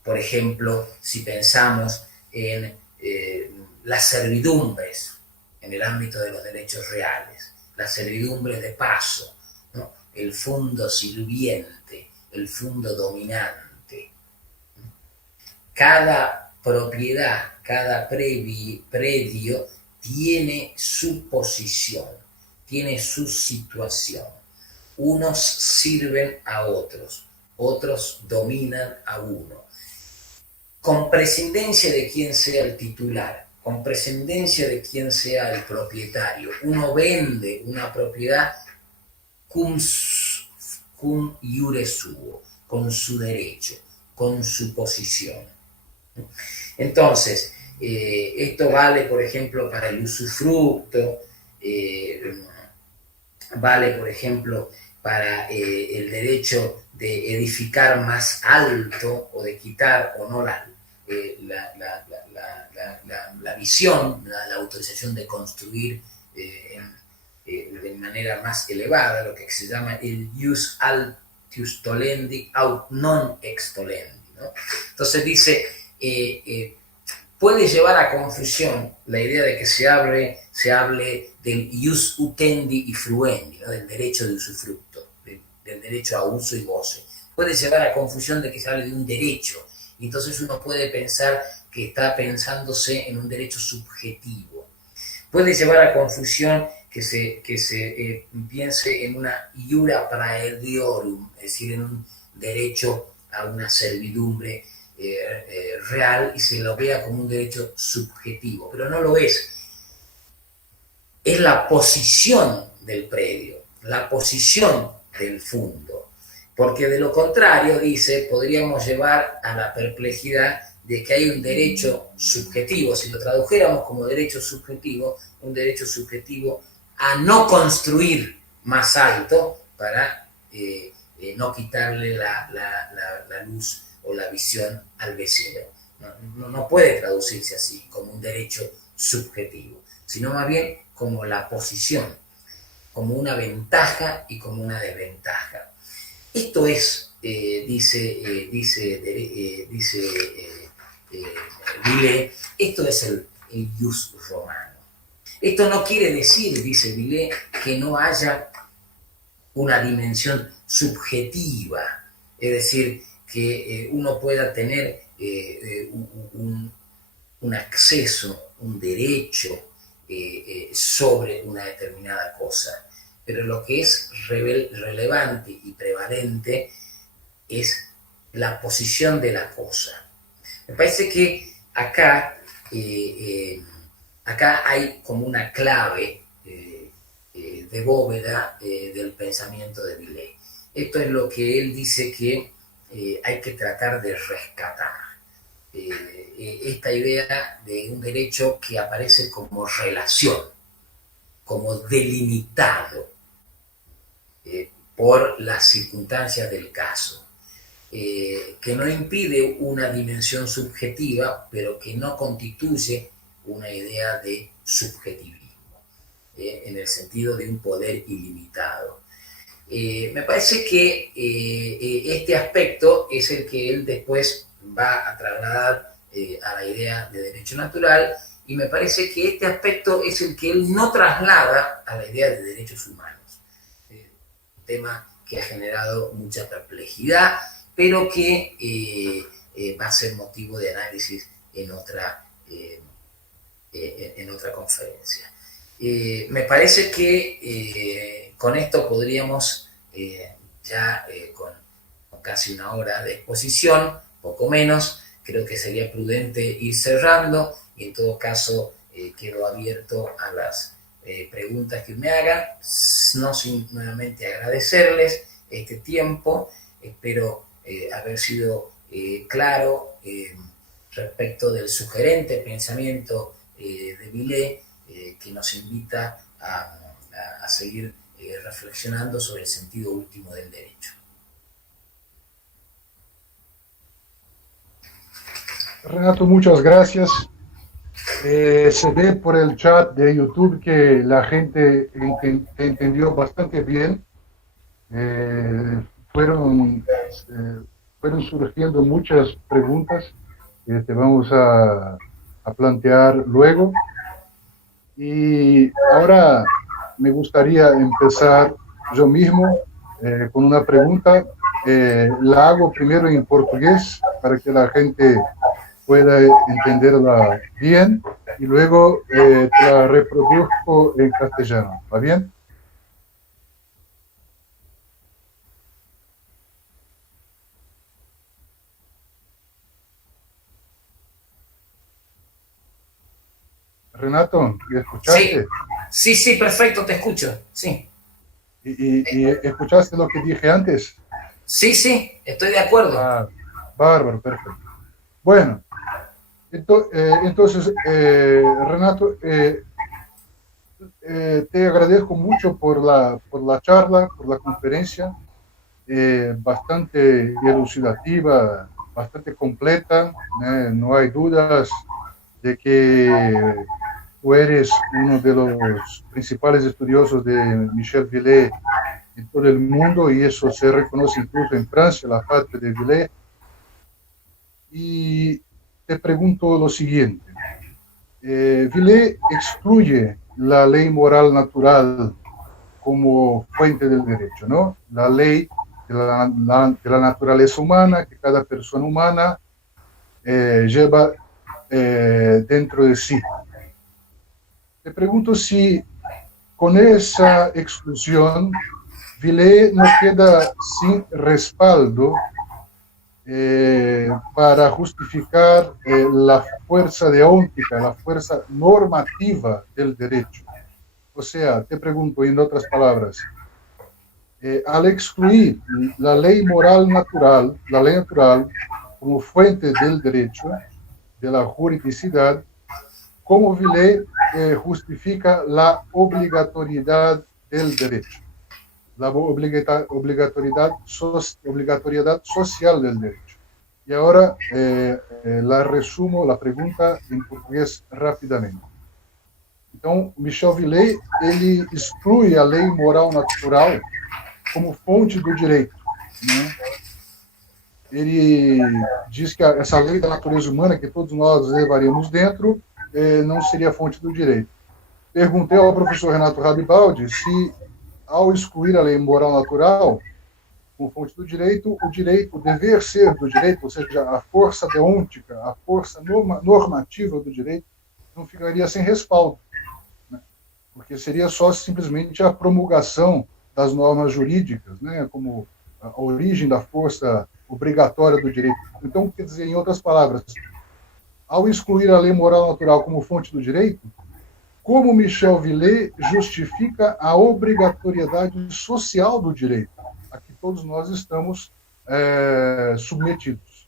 Por ejemplo, si pensamos en las servidumbres en el ámbito de los derechos reales, las servidumbres de paso, ¿no? El fundo sirviente, el fundo dominante. Cada propiedad, cada predio tiene su posición, tiene su situación. Unos sirven a otros, otros dominan a uno, con prescindencia de quién sea el titular, con prescindencia de quién sea el propietario. Uno vende una propiedad cum iure suo, con su derecho, con su posición. Entonces, esto vale, por ejemplo, para el usufructo, vale, por ejemplo, para el derecho de edificar más alto o de quitar o no la visión, la autorización de construir de manera más elevada, lo que se llama el jus altius tolendi aut non extolendi, ¿no? Entonces dice, puede llevar a confusión la idea de que se hable del jus utendi y fruendi, ¿no? Del derecho de usufructo, del derecho a uso y goce. Puede llevar a confusión de que se hable de un derecho, y entonces uno puede pensar que está pensándose en un derecho subjetivo. Puede llevar a confusión que se piense en una iura praediorum, es decir, en un derecho a una servidumbre real, y se lo vea como un derecho subjetivo, pero no lo es. Es la posición del predio, la posición del fundo, porque de lo contrario, dice, podríamos llevar a la perplejidad de que hay un derecho subjetivo, si lo tradujéramos como derecho subjetivo, un derecho subjetivo a no construir más alto para no quitarle la luz o la visión al vecino. No puede traducirse así, como un derecho subjetivo, sino más bien como la posición, como una ventaja y como una desventaja. Esto es, dice Villé, esto es el jus romano. Esto no quiere decir, dice Villé, que no haya una dimensión subjetiva, es decir, que uno pueda tener un acceso, un derecho sobre una determinada cosa. Pero lo que es relevante y prevalente es la posición de la cosa. Me parece que acá hay como una clave de bóveda del pensamiento de Villé. Esto es lo que él dice que hay que tratar de rescatar. Esta idea de un derecho que aparece como relación, como delimitado por las circunstancias del caso, que no impide una dimensión subjetiva, pero que no constituye una idea de subjetivismo, en el sentido de un poder ilimitado. Me parece que este aspecto es el que él después va a trasladar a la idea de derecho natural, y me parece que este aspecto es el que él no traslada a la idea de derechos humanos. Un tema que ha generado mucha perplejidad, pero que va a ser motivo de análisis en otra conferencia. Me parece que con esto podríamos, ya con casi una hora de exposición, poco menos, creo que sería prudente ir cerrando, y en todo caso quedo abierto a las preguntas que me hagan, no sin nuevamente agradecerles este tiempo. Espero haber sido claro respecto del sugerente pensamiento de Villé, que nos invita a seguir reflexionando sobre el sentido último del derecho. Renato, muchas gracias. Se ve por el chat de YouTube que la gente entendió bastante bien. Fueron surgiendo muchas preguntas que te vamos a plantear luego. Y ahora me gustaría empezar yo mismo con una pregunta. La hago primero en portugués para que la gente pueda entenderla bien, y luego la reproduzco en castellano. ¿Va bien? Renato, ¿me escuchaste? Sí, perfecto, te escucho, sí. ¿Y escuchaste lo que dije antes? Sí, estoy de acuerdo. Ah, bárbaro, perfecto. Bueno, entonces, Renato, te agradezco mucho por la charla, por la conferencia, bastante elucidativa bastante completa, no hay dudas de que tú eres uno de los principales estudiosos de Michel Villé en todo el mundo, y eso se reconoce incluso en Francia, la patria de Villé. Y te pregunto lo siguiente. Villé excluye la ley moral natural como fuente del derecho, ¿no? La ley de la naturaleza humana que cada persona humana lleva dentro de sí. Te pregunto si con esa exclusión Villé no queda sin respaldo para justificar la fuerza deóntica, la fuerza normativa del derecho. O sea, te pregunto en otras palabras, al excluir la ley natural como fuente del derecho, de la juridicidad, ¿cómo Villé justifica la obligatoriedad del derecho? La obligatoriedad social del derecho. Y ahora la resumo, la pregunta en portugués rapidamente. Então, Michel Villé, ele exclui a lei moral natural como fonte do direito, né? Ele diz que essa lei da natureza humana, que todos nós levaríamos dentro, não seria fonte do direito. Perguntei ao professor Renato Rabibaldi se, ao excluir a lei moral natural como fonte do direito, o dever ser do direito, ou seja, a força deontica, a força normativa do direito, não ficaria sem respaldo, né? Porque seria só simplesmente a promulgação das normas jurídicas, né, como a origem da força obrigatória do direito. Então, quer dizer, em outras palavras, ao excluir a lei moral natural como fonte do direito, como Michel Villé justifica a obrigatoriedade social do direito, a que todos nós estamos submetidos.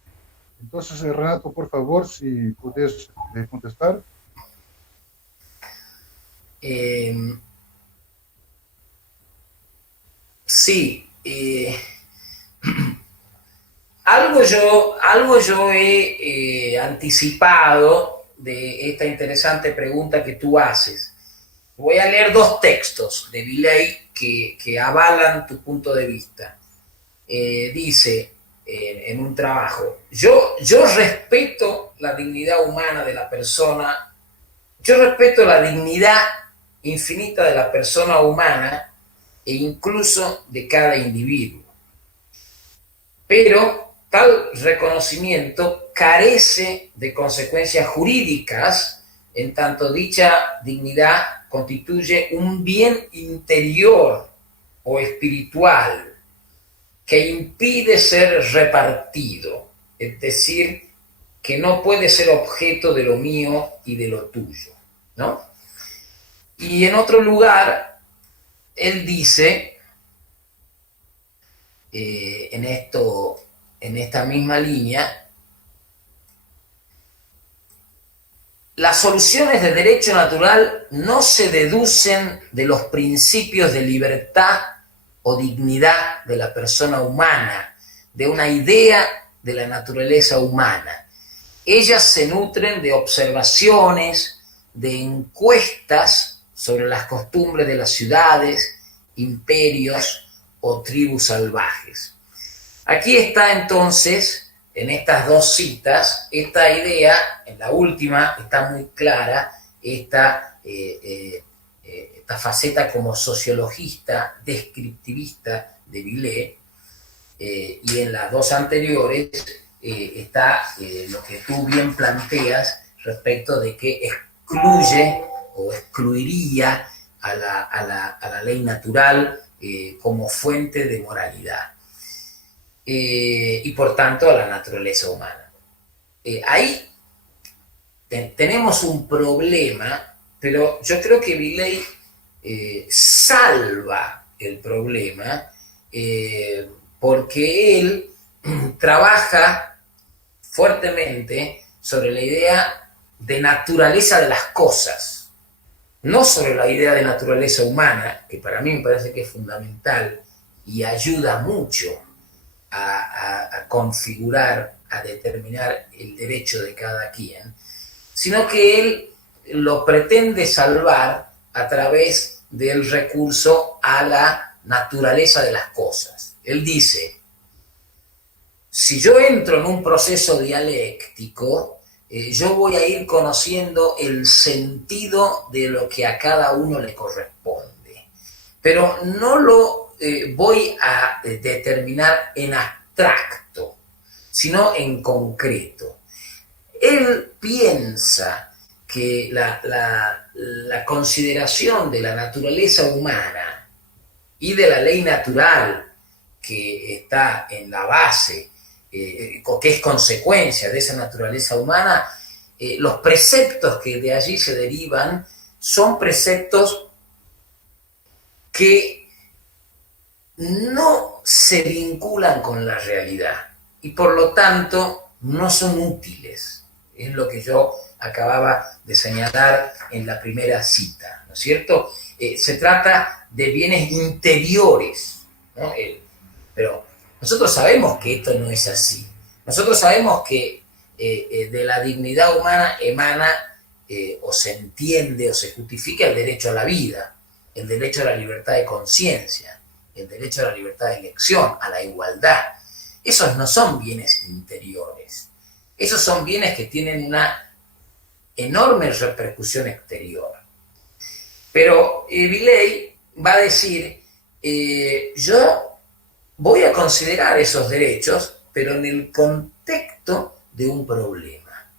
Então, Renato, por favor, se puderes contestar. Sí, algo yo he anticipado de esta interesante pregunta que tú haces. Voy a leer dos textos de Villé que avalan tu punto de vista. Dice en un trabajo, yo respeto la dignidad humana de la persona, yo respeto la dignidad infinita de la persona humana e incluso de cada individuo. Pero tal reconocimiento carece de consecuencias jurídicas en tanto dicha dignidad constituye un bien interior o espiritual que impide ser repartido, es decir, que no puede ser objeto de lo mío y de lo tuyo, ¿no? Y en otro lugar, él dice, en esta misma línea, las soluciones de derecho natural no se deducen de los principios de libertad o dignidad de la persona humana, de una idea de la naturaleza humana. Ellas se nutren de observaciones, de encuestas sobre las costumbres de las ciudades, imperios o tribus salvajes. Aquí está entonces, en estas dos citas, esta idea, en la última está muy clara, esta faceta como sociologista, descriptivista de Villé, y en las dos anteriores está lo que tú bien planteas respecto de que excluye o excluiría a la ley natural como fuente de moralidad. Y por tanto a la naturaleza humana. Ahí tenemos un problema, pero yo creo que Villé salva el problema porque él trabaja fuertemente sobre la idea de naturaleza de las cosas, no sobre la idea de naturaleza humana, que para mí me parece que es fundamental y ayuda mucho a configurar a determinar el derecho de cada quien, sino que él lo pretende salvar a través del recurso a la naturaleza de las cosas. Él dice, si yo entro en un proceso dialéctico, yo voy a ir conociendo el sentido de lo que a cada uno le corresponde, pero no lo voy a determinar en abstracto, sino en concreto. Él piensa que la consideración de la naturaleza humana y de la ley natural que está en la base, que es consecuencia de esa naturaleza humana, los preceptos que de allí se derivan son preceptos que no se vinculan con la realidad y por lo tanto no son útiles. Es lo que yo acababa de señalar en la primera cita, ¿no es cierto? Se trata de bienes interiores, ¿no? Pero nosotros sabemos que esto no es así. Nosotros sabemos que de la dignidad humana emana o se entiende o se justifica el derecho a la vida, el derecho a la libertad de conciencia, el derecho a la libertad de elección, a la igualdad. Esos no son bienes interiores. Esos son bienes que tienen una enorme repercusión exterior. Pero Villey va a decir, yo voy a considerar esos derechos, pero en el contexto de un problema.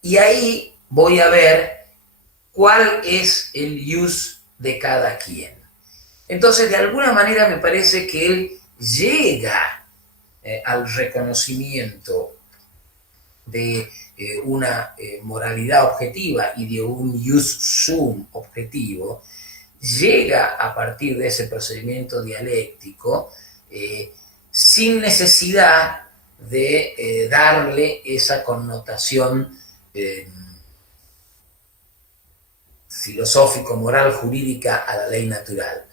Y ahí voy a ver cuál es el jus de cada quien. Entonces, de alguna manera me parece que él llega al reconocimiento de una moralidad objetiva y de un jus sum objetivo, llega a partir de ese procedimiento dialéctico sin necesidad de darle esa connotación filosófico, moral, jurídica a la ley natural.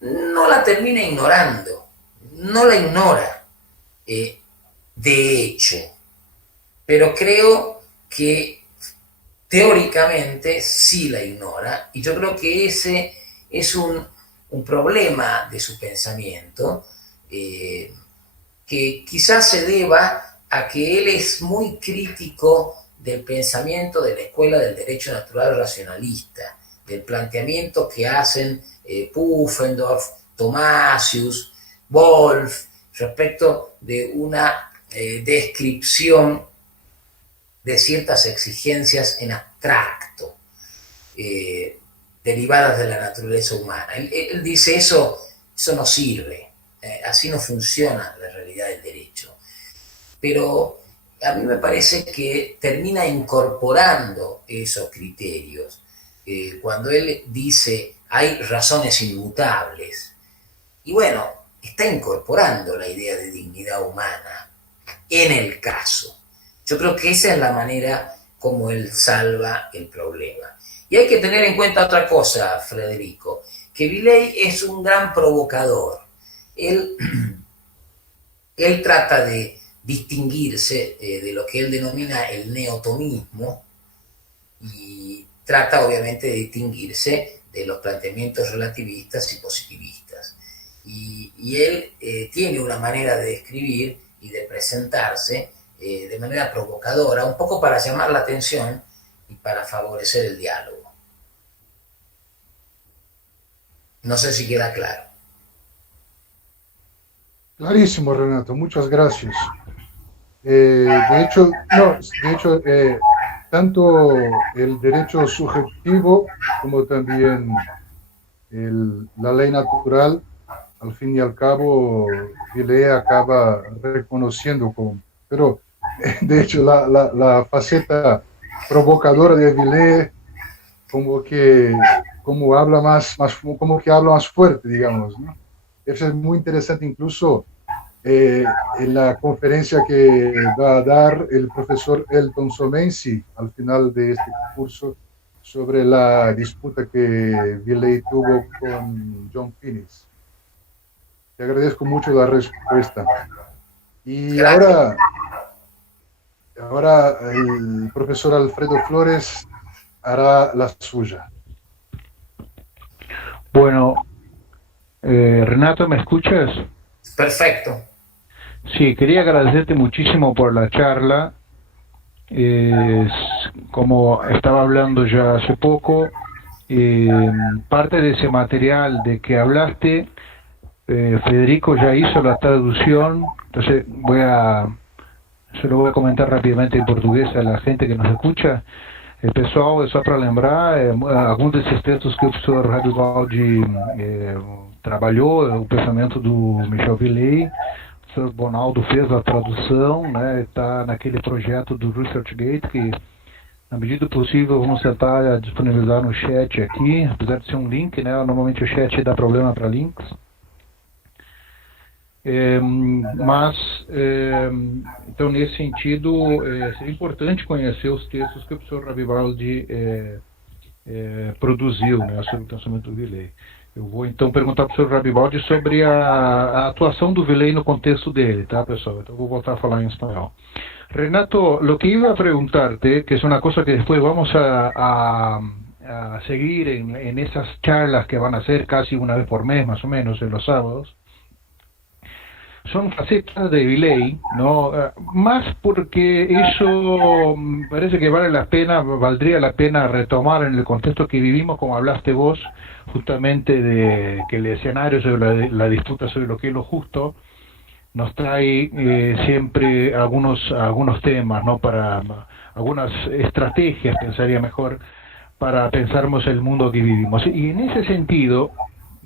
No la termina ignorando, no la ignora, de hecho, pero creo que teóricamente sí la ignora, y yo creo que ese es un problema de su pensamiento, que quizás se deba a que él es muy crítico del pensamiento de la escuela del derecho natural racionalista, del planteamiento que hacen Pufendorf, Thomasius, Wolff, respecto de una descripción de ciertas exigencias en abstracto, derivadas de la naturaleza humana. Él dice eso no sirve, así no funciona la realidad del derecho. Pero a mí me parece que termina incorporando esos criterios. Cuando él dice hay razones inmutables, y bueno, está incorporando la idea de dignidad humana en el caso. Yo creo que esa es la manera como él salva el problema. Y hay que tener en cuenta otra cosa, Federico, que Villey es un gran provocador. Él trata de distinguirse de lo que él denomina el neotomismo y trata obviamente de distinguirse de los planteamientos relativistas y positivistas. Y él tiene una manera de escribir y de presentarse de manera provocadora, un poco para llamar la atención y para favorecer el diálogo. No sé si queda claro. Clarísimo, Renato, muchas gracias. De hecho, tanto el derecho subjetivo como también la ley natural, al fin y al cabo, Villey acaba reconociendo pero de hecho la faceta provocadora de Villey como que habla como que habla más fuerte, digamos, ¿no? Eso es muy interesante, incluso en la conferencia que va a dar el profesor Elton Somensi al final de este curso sobre la disputa que Villey tuvo con John Finnis. Te agradezco mucho la respuesta. Y Gracias. ahora Ahora el profesor Alfredo Flores hará la suya. Bueno, Renato, ¿me escuchas? Perfecto. Sí, quería agradecerte muchísimo por la charla. Como estaba hablando ya hace poco, parte de ese material de que hablaste, Federico ya hizo la traducción, entonces se lo voy a comentar rapidamente en português a la gente que nos escucha. Pessoal, é só para lembrar, alguns desses textos que o professor Radivaldi trabalhou, o pensamento do Michel Villey, o professor Bonaldo fez a tradução, né, está naquele projeto do ResearchGate, que na medida do possível vamos tentar disponibilizar no chat aqui, apesar de ser um link, né, normalmente o chat dá problema para links. Então, nesse sentido, seria importante conhecer os textos que o professor Ravivaldi produziu, né, sobre o pensamento do Villey. Eu vou, então, perguntar para o professor Ravivaldi sobre a atuação do Villey no contexto dele, tá, pessoal? Então, vou voltar a falar em espanhol. Renato, lo que iba a preguntarte, que es una cosa que después vamos a seguir en esas charlas que van a ser casi una vez por mes, más o menos, en los sábados, son facetas de Villey, ¿no? Más porque eso parece que valdría la pena retomar en el contexto que vivimos, como hablaste vos, justamente de que el escenario sobre la disputa sobre lo que es lo justo nos trae siempre algunos temas, ¿no? Para algunas estrategias, pensaría mejor, para pensarmos el mundo que vivimos. Y en ese sentido,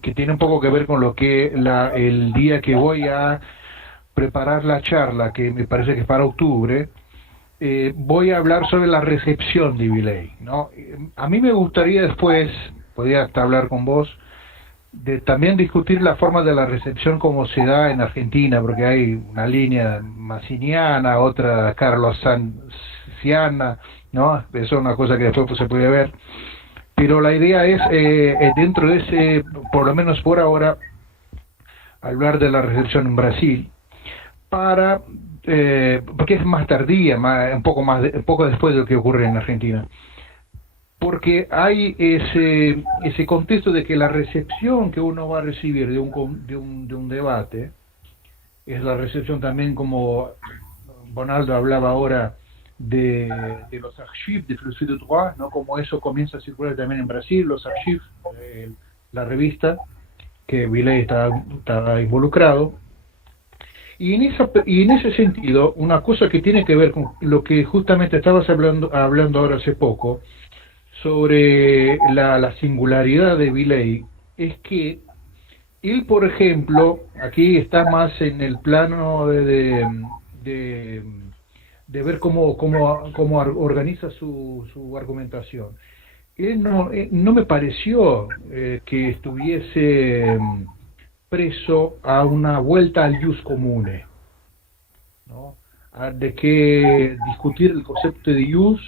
que tiene un poco que ver con lo que el día que voy a preparar la charla, que me parece que es para octubre, voy a hablar sobre la recepción de Villey, ¿no? A mí me gustaría después, podría hasta hablar con vos, de también discutir la forma de la recepción como se da en Argentina, porque hay una línea massiniana, otra Carlos Sanciana, ¿no? Eso es una cosa que después se puede ver. Pero la idea es, dentro de ese, por lo menos por ahora, hablar de la recepción en Brasil, porque es más tardía, un poco después de lo que ocurre en Argentina. Porque hay ese contexto de que la recepción que uno va a recibir de un debate es la recepción también, como Bonaldo hablaba ahora, de los archives de Filosofía du Droit, ¿no? Como eso comienza a circular también en Brasil, los archives, la revista que Villey está involucrado. Y en ese sentido, una cosa que tiene que ver con lo que justamente estabas hablando ahora hace poco, sobre la singularidad de Villey, es que él, por ejemplo, aquí está más en el plano de ver cómo organiza su argumentación. Él no me pareció que estuviese preso a una vuelta al jus comune, ¿no? De que discutir el concepto de jus,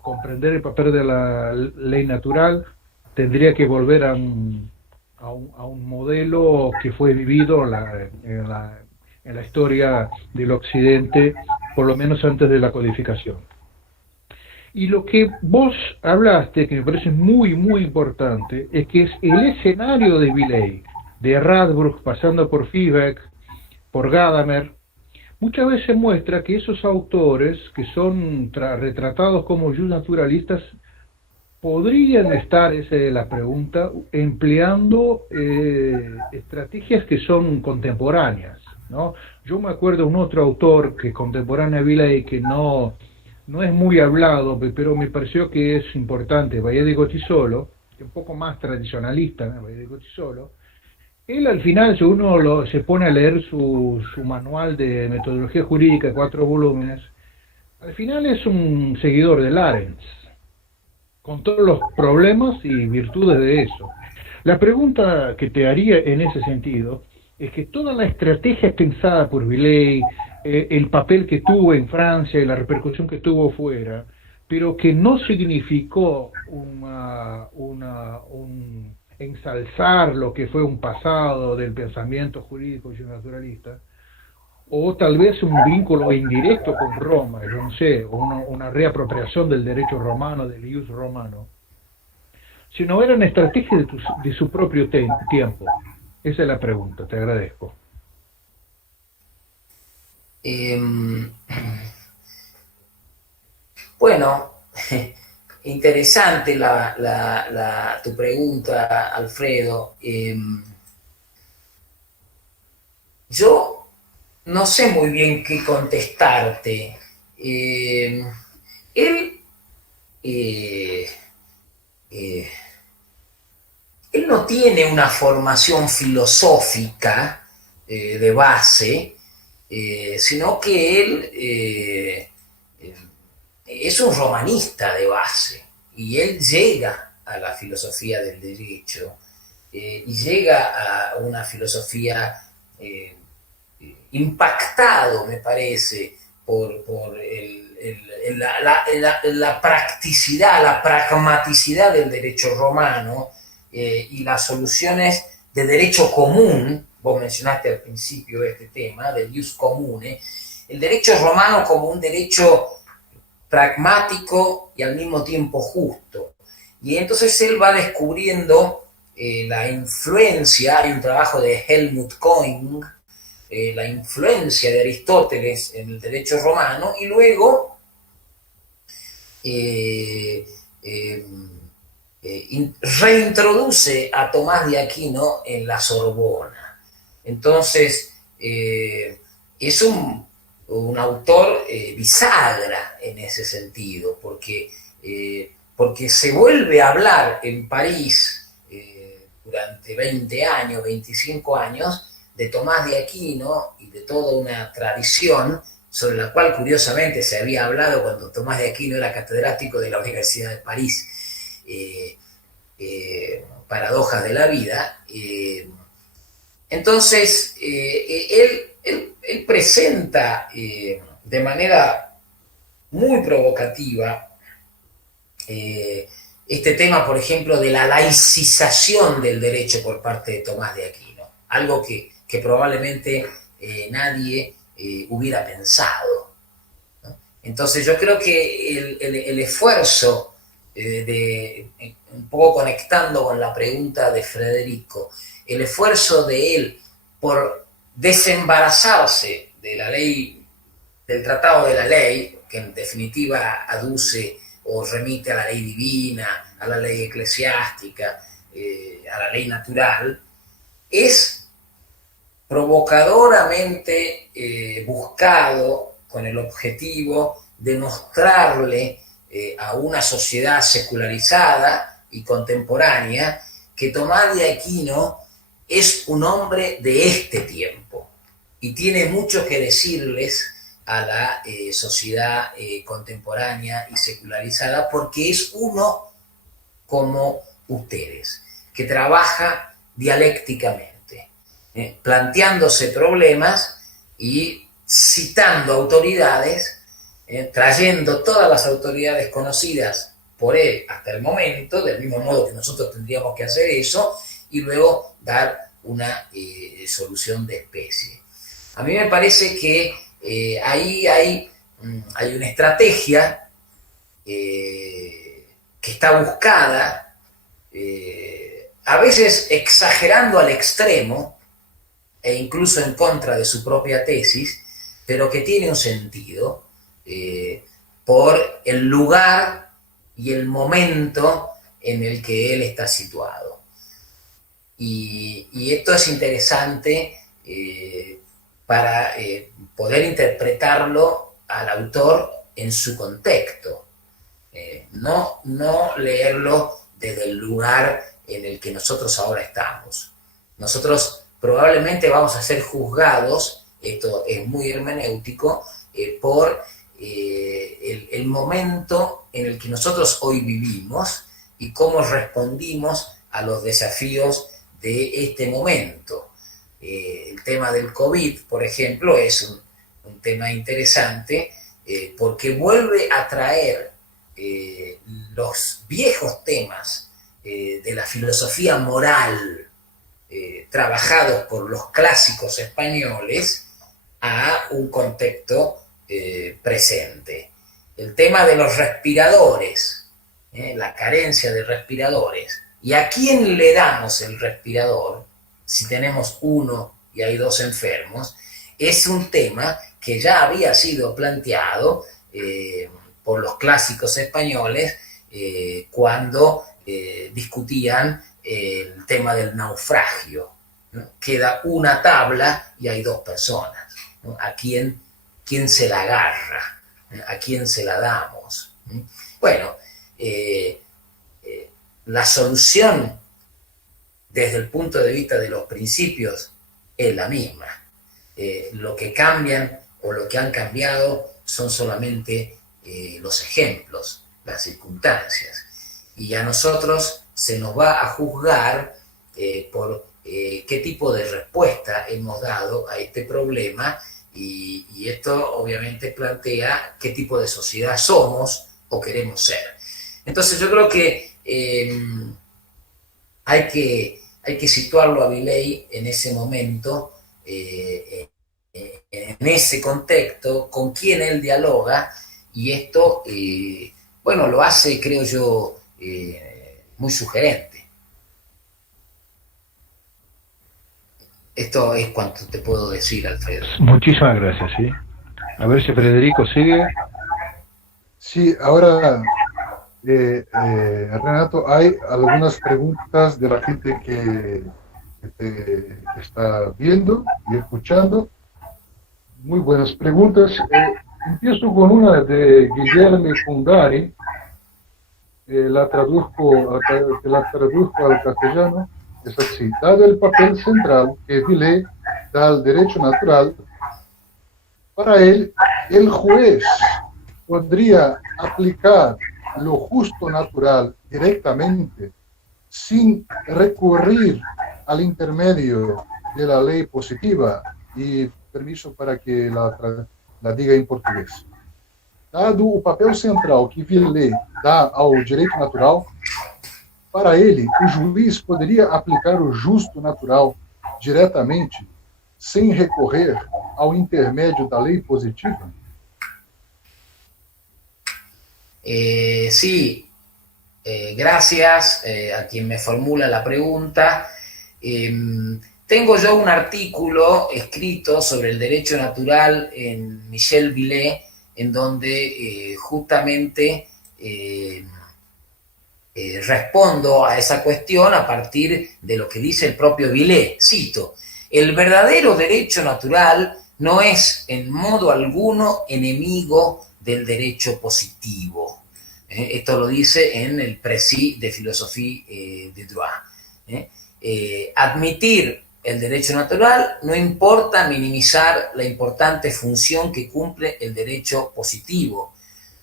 comprender el papel de la ley natural, tendría que volver a un modelo que fue vivido en la historia del Occidente, por lo menos antes de la codificación. Y lo que vos hablaste, que me parece muy, muy importante, es que es el escenario de Villey, de Radbruch, pasando por Fiebeck, por Gadamer, muchas veces muestra que esos autores, que son retratados como naturalistas, podrían estar, esa es la pregunta, empleando estrategias que son contemporáneas, ¿no? Yo me acuerdo de un otro autor que contemporáneo a Villey, que no es muy hablado, pero me pareció que es importante, Valle de Gotisolo, que es un poco más tradicionalista, ¿no? Valle de Gotisolo. Él, al final, si uno se pone a leer su manual de metodología jurídica, 4 volúmenes, al final es un seguidor de Larens, con todos los problemas y virtudes de eso. La pregunta que te haría en ese sentido es que toda la estrategia pensada por Villey, el papel que tuvo en Francia y la repercusión que tuvo fuera, pero que no significó un ensalzar lo que fue un pasado del pensamiento jurídico y naturalista, o tal vez un vínculo indirecto con Roma, yo no sé, o una reapropiación del derecho romano, del ius romano, sino eran estrategias de su propio tiempo. Esa es la pregunta, te agradezco. Bueno, interesante tu pregunta, Alfredo. Yo no sé muy bien qué contestarte. Él, eh, eh, él no tiene una formación filosófica de base, sino que él es un romanista de base y él llega a la filosofía del derecho y llega a una filosofía impactado, me parece, por la practicidad, la pragmaticidad del derecho romano y las soluciones de derecho común. Vos mencionaste al principio este tema del ius comune, el derecho romano como un derecho pragmático y al mismo tiempo justo. Y entonces él va descubriendo la influencia, hay un trabajo de Helmut Koing, la influencia de Aristóteles en el derecho romano, y luego reintroduce a Tomás de Aquino en la Sorbona. Entonces, es un autor bisagra en ese sentido, porque se vuelve a hablar en París durante 20 años, 25 años, de Tomás de Aquino y de toda una tradición sobre la cual curiosamente se había hablado cuando Tomás de Aquino era catedrático de la Universidad de París. Paradojas de la vida. Entonces, él presenta de manera muy provocativa este tema, por ejemplo, de la laicización del derecho por parte de Tomás de Aquino, algo que probablemente nadie hubiera pensado, ¿no? Entonces yo creo que el esfuerzo un poco conectando con la pregunta de Federico, el esfuerzo de él por desembarazarse de la ley, del tratado de la ley, que en definitiva aduce o remite a la ley divina, a la ley eclesiástica, a la ley natural, es provocadoramente buscado con el objetivo de mostrarle a una sociedad secularizada y contemporánea que Tomás de Aquino es un hombre de este tiempo y tiene mucho que decirles a la sociedad contemporánea y secularizada, porque es uno como ustedes, que trabaja dialécticamente, planteándose problemas y citando autoridades, trayendo todas las autoridades conocidas por él hasta el momento, del mismo modo que nosotros tendríamos que hacer eso, y luego dar una solución de especie. A mí me parece que ahí hay una estrategia que está buscada, a veces exagerando al extremo e incluso en contra de su propia tesis, pero que tiene un sentido por el lugar y el momento en el que él está situado. Y esto es interesante para poder interpretarlo al autor en su contexto, no leerlo desde el lugar en el que nosotros ahora estamos. Nosotros probablemente vamos a ser juzgados, esto es muy hermenéutico, por el momento en el que nosotros hoy vivimos y cómo respondimos a los desafíos de este momento. El tema del COVID, por ejemplo, es un tema interesante porque vuelve a traer los viejos temas de la filosofía moral trabajados por los clásicos españoles a un contexto presente. El tema de los respiradores, la carencia de respiradores. ¿Y a quién le damos el respirador si tenemos uno y hay dos enfermos? Es un tema que ya había sido planteado por los clásicos españoles cuando discutían el tema del naufragio, ¿no? Queda una tabla y hay dos personas, ¿no? ¿A quién se la agarra? ¿A quién se la damos? Bueno, la solución desde el punto de vista de los principios es la misma. Lo que cambian o lo que han cambiado son solamente los ejemplos, las circunstancias. Y a nosotros se nos va a juzgar por qué tipo de respuesta hemos dado a este problema, y esto obviamente plantea qué tipo de sociedad somos o queremos ser. Entonces yo creo que hay que situarlo a Viley en ese momento, en ese contexto, con quien él dialoga, y esto, bueno, lo hace, creo yo, muy sugerente. Esto es cuanto te puedo decir, Alfredo. Muchísimas gracias, ¿sí? A ver si Federico sigue. Sí, ahora, Renato, hay algunas preguntas de la gente que te está viendo y escuchando. Muy buenas preguntas. Empiezo con una de Guillermo Fundari. La traduzco al castellano. Es así: dado el papel central que Viley da al derecho natural, para él, el juez podría aplicar lo justo natural directamente, sin recurrir al intermedio de la ley positiva. Y permiso para que la diga em português. Dado o papel central que Viley dá ao direito natural, para ele, o juiz poderia aplicar o justo natural diretamente, sem recorrer ao intermédio da lei positiva? Sí, gracias a quien me formula la pregunta. Tengo yo un artículo escrito sobre el derecho natural en Michel Viley, en donde justamente respondo a esa cuestión a partir de lo que dice el propio Viley. Cito: el verdadero derecho natural no es en modo alguno enemigo del derecho positivo. Esto lo dice en el Précis de Philosophie du Droit. Admitir el derecho natural no importa minimizar la importante función que cumple el derecho positivo,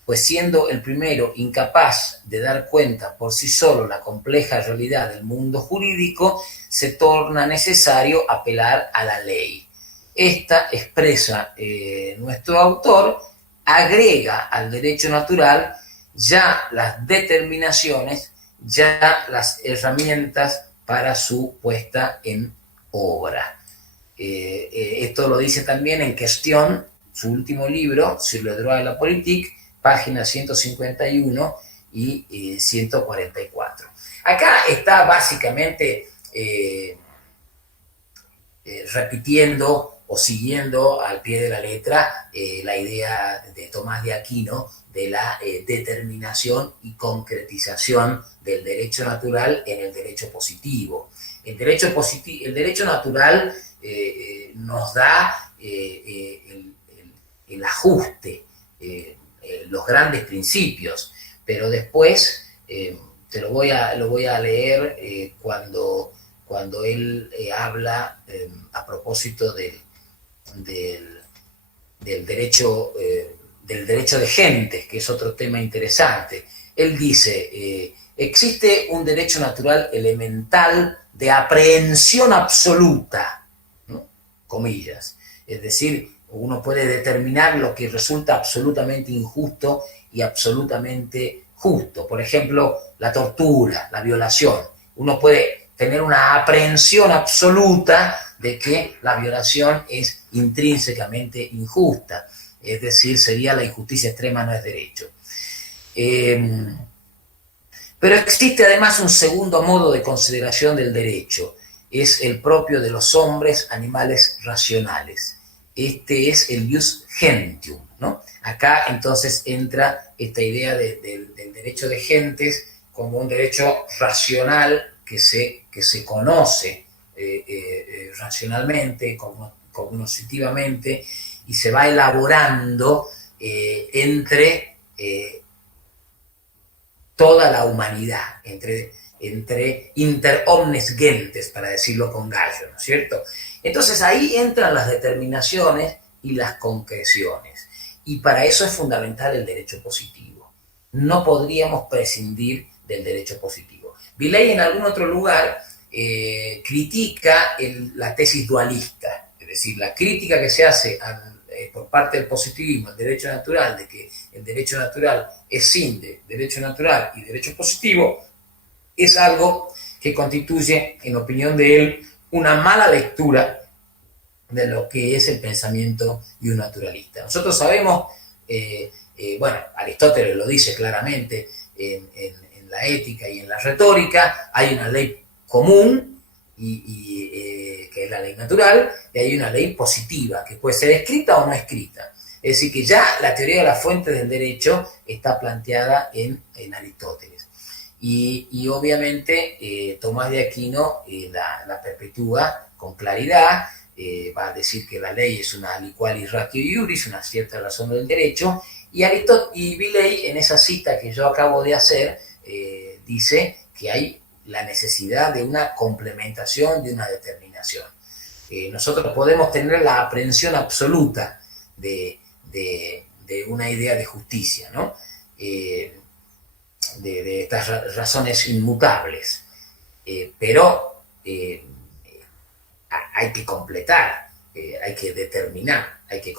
pues siendo el primero incapaz de dar cuenta por sí solo la compleja realidad del mundo jurídico, se torna necesario apelar a la ley. Esta, expresa nuestro autor, agrega al derecho natural ya las determinaciones, ya las herramientas para su puesta en obra. Esto lo dice también en Question, su último libro, Sur le droit de la politique, páginas 151 y 144. Acá está básicamente repitiendo o siguiendo al pie de la letra la idea de Tomás de Aquino de la determinación y concretización del derecho natural en el derecho positivo. El derecho natural nos da el ajuste, los grandes principios, pero después te lo voy a leer cuando él habla a propósito del derecho de gentes, que es otro tema interesante. Él dice: existe un derecho natural elemental de aprehensión absoluta, ¿no? Comillas. Es decir, uno puede determinar lo que resulta absolutamente injusto y absolutamente justo. Por ejemplo, la tortura, la violación. Uno puede tener una aprehensión absoluta de que la violación es intrínsecamente injusta, es decir, sería la injusticia extrema no es derecho. Pero existe además un segundo modo de consideración del derecho, es el propio de los hombres, animales racionales. Este es el jus gentium, ¿no? Acá entonces entra esta idea del derecho de gentes como un derecho racional que se conoce racionalmente, cognitivamente, y se va elaborando entre toda la humanidad, entre inter omnes gentes, para decirlo con Gallo, ¿no es cierto? Entonces ahí entran las determinaciones y las concreciones, y para eso es fundamental el derecho positivo. No podríamos prescindir del derecho positivo. Villey en algún otro lugar critica la tesis dualista, es decir, la crítica que se hace por parte del positivismo al derecho natural, de que el derecho natural escinde derecho natural y derecho positivo, es algo que constituye, en opinión de él, una mala lectura de lo que es el pensamiento naturalista. Nosotros sabemos, bueno, Aristóteles lo dice claramente en la ética y en la retórica, hay una ley común, que es la ley natural, y hay una ley positiva, que puede ser escrita o no escrita. Es decir, que ya la teoría de las fuentes del derecho está planteada en Aristóteles. Y obviamente Tomás de Aquino la perpetúa con claridad, va a decir que la ley es una aliqualis ratio iuris, una cierta razón del derecho, y Villey, en esa cita que yo acabo de hacer, dice que hay la necesidad de una complementación, de una determinación. Nosotros podemos tener la aprehensión absoluta de una idea de justicia, ¿no? De estas razones inmutables, pero hay que completar, hay que determinar, hay que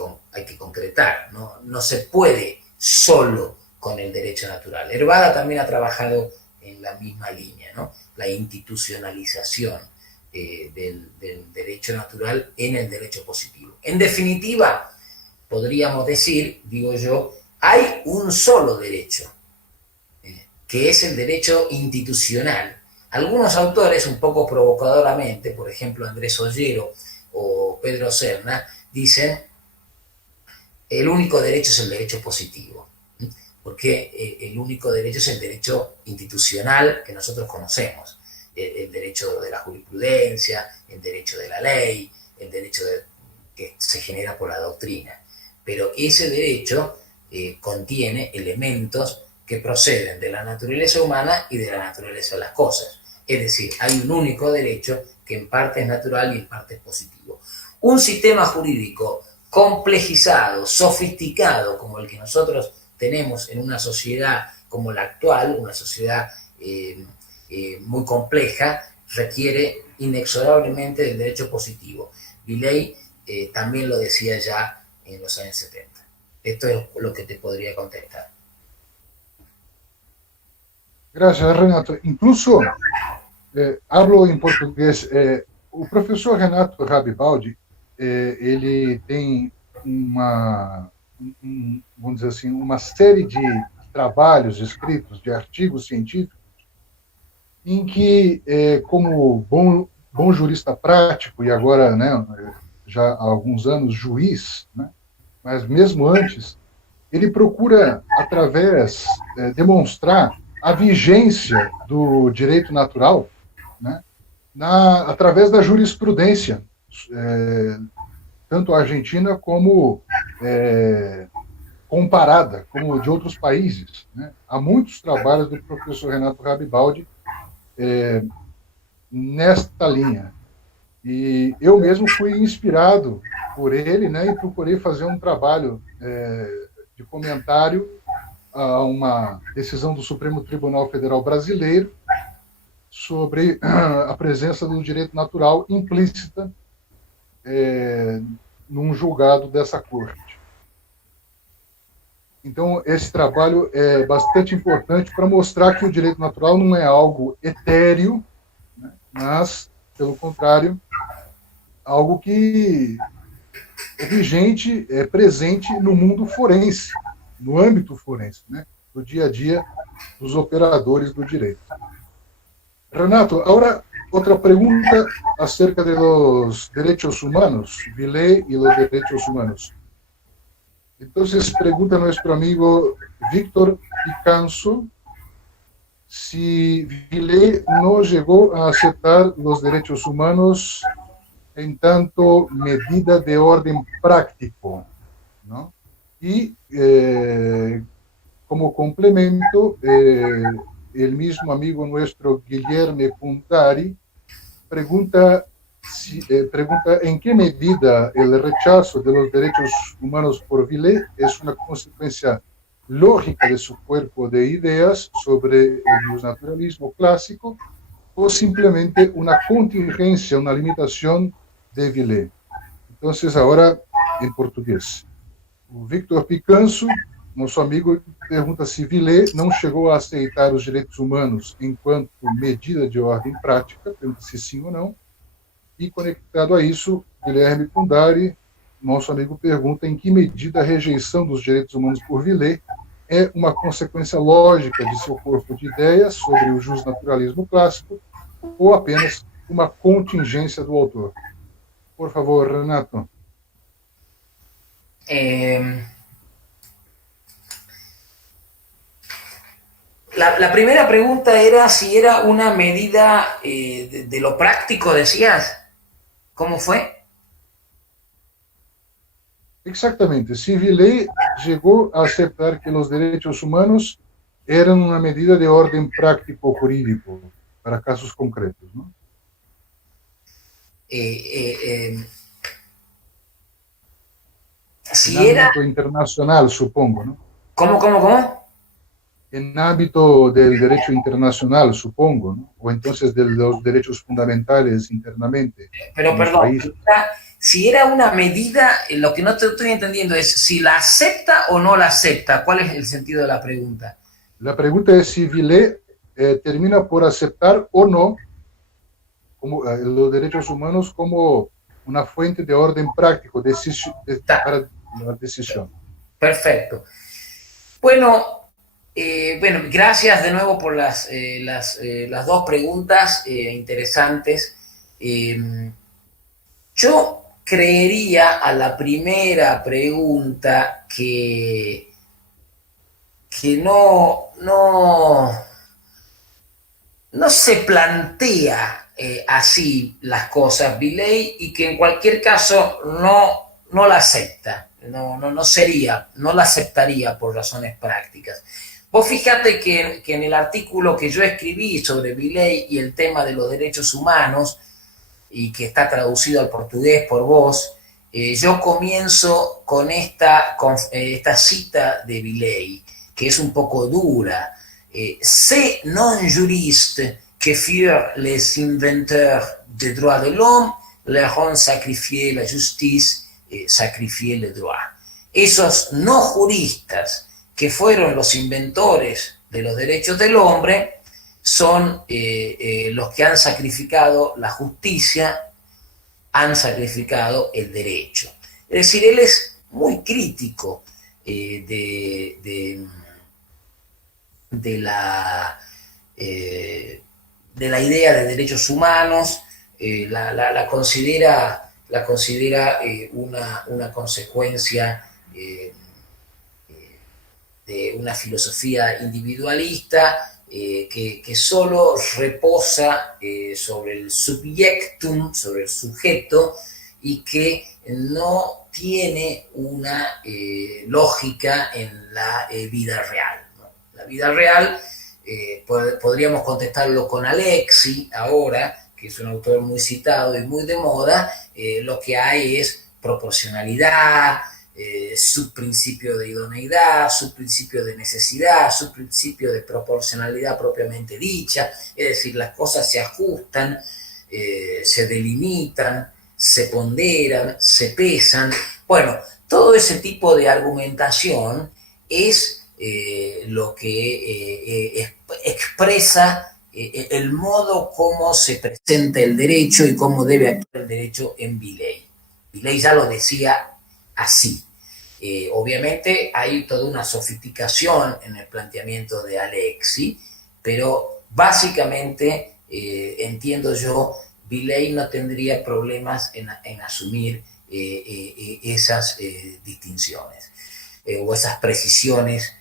concretar, no se puede solo con el derecho natural. Hervada también ha trabajado en la misma línea, ¿no? La institucionalización del derecho natural en el derecho positivo. En definitiva, podríamos decir, digo yo, hay un solo derecho, que es el derecho institucional. Algunos autores, un poco provocadoramente, por ejemplo Andrés Ollero o Pedro Serna, dicen el único derecho es el derecho positivo, porque el único derecho es el derecho institucional que nosotros conocemos, el derecho de la jurisprudencia, el derecho de la ley, el derecho que se genera por la doctrina. Pero ese derecho contiene elementos que proceden de la naturaleza humana y de la naturaleza de las cosas. Es decir, hay un único derecho que en parte es natural y en parte es positivo. Un sistema jurídico complejizado, sofisticado, como el que nosotros tenemos en una sociedad como la actual, una sociedad muy compleja, requiere inexorablemente del derecho positivo. Villey también lo decía ya en los años 70. Esto es lo que te podría contestar. Gracias, Renato. Incluso, hablo em português, o professor Renato Rabibaldi, ele tem vamos dizer assim, uma série de trabalhos escritos, de artigos científicos, em que, como bom jurista prático, e agora, né, já há alguns anos, juiz, né, mas mesmo antes, ele procura, demonstrar a vigência do direito natural, né, através da jurisprudência, tanto argentina como comparada, como de outros países, né? Há muitos trabalhos do professor Renato Rabibaldi nesta linha. E eu mesmo fui inspirado por ele, né, e procurei fazer um trabalho de comentário a uma decisão do Supremo Tribunal Federal Brasileiro sobre a presença do direito natural implícita num julgado dessa corte. Então, esse trabalho é bastante importante para mostrar que o direito natural não é algo etéreo, né, mas, pelo contrário, algo que é vigente, é presente no mundo forense, no âmbito forense, né? Do dia a dia dos operadores do direito. Renato, agora outra pergunta acerca de los derechos humanos, Villet y los derechos humanos. Entonces pregunta nuestro amigo Víctor Picanso si Villet no llegó a aceptar los derechos humanos en tanto medida de orden práctico, ¿no? Y como complemento, el mismo amigo nuestro Guillermo Puntari pregunta en qué medida el rechazo de los derechos humanos por Villet es una consecuencia lógica de su cuerpo de ideas sobre el naturalismo clásico o simplemente una contingencia, una limitación de Villet. Entonces, ahora en portugués. O Victor Picanso, nosso amigo, pergunta se Villet não chegou a aceitar os direitos humanos enquanto medida de ordem prática, pergunta se sim ou não. E conectado a isso, Guilherme Pundari, nosso amigo, pergunta em que medida a rejeição dos direitos humanos por Villet é uma consequência lógica de seu corpo de ideias sobre o justnaturalismo clássico ou apenas uma contingência do autor. Por favor, Renato. La primera pregunta era si era una medida de lo práctico, decías. ¿Cómo fue? Exactamente. Si Villet llegó a aceptar que los derechos humanos eran una medida de orden práctico jurídico para casos concretos, ¿no? Si en era... ámbito internacional, supongo, ¿no? ¿Cómo? En ámbito del derecho internacional, supongo, ¿no? O entonces de los derechos fundamentales internamente. Pero perdón, si era una medida, lo que no te estoy entendiendo es si la acepta o no la acepta. ¿Cuál es el sentido de la pregunta? La pregunta es si Villet termina por aceptar o no como, los derechos humanos como una fuente de orden práctico para la decisión. Perfecto. Bueno, gracias de nuevo por las dos preguntas interesantes. Yo creería a la primera pregunta que no se plantea así las cosas Villet y que en cualquier caso no la acepta, no la aceptaría por razones prácticas. Vos fíjate que en el artículo que yo escribí sobre Villet y el tema de los derechos humanos, y que está traducido al portugués por vos, yo comienzo con esta cita de Villet, que es un poco dura. C'est non-juriste que furent les inventeurs des droits de l'homme, leur ont sacrifié la justice, sacrifié le droit. Esos no juristas que fueron los inventores de los derechos del hombre son los que han sacrificado la justicia, han sacrificado el derecho. Es decir, él es muy crítico de la idea de derechos humanos, la considera una consecuencia de una filosofía individualista que solo reposa sobre el subjectum, sobre el sujeto, y que no tiene una lógica en la vida real, ¿no? La vida real, podríamos contestarlo con Alexis ahora, que es un autor muy citado y muy de moda. Lo que hay es proporcionalidad, subprincipio de idoneidad, subprincipio de necesidad, subprincipio de proporcionalidad propiamente dicha, es decir, las cosas se ajustan, se delimitan, se ponderan, se pesan. Bueno, todo ese tipo de argumentación es lo que expresa el modo como se presenta el derecho y cómo debe actuar el derecho en Villey. Villey ya lo decía así. Obviamente hay toda una sofisticación en el planteamiento de Alexis, pero básicamente entiendo yo, Villey no tendría problemas en asumir esas distinciones o esas precisiones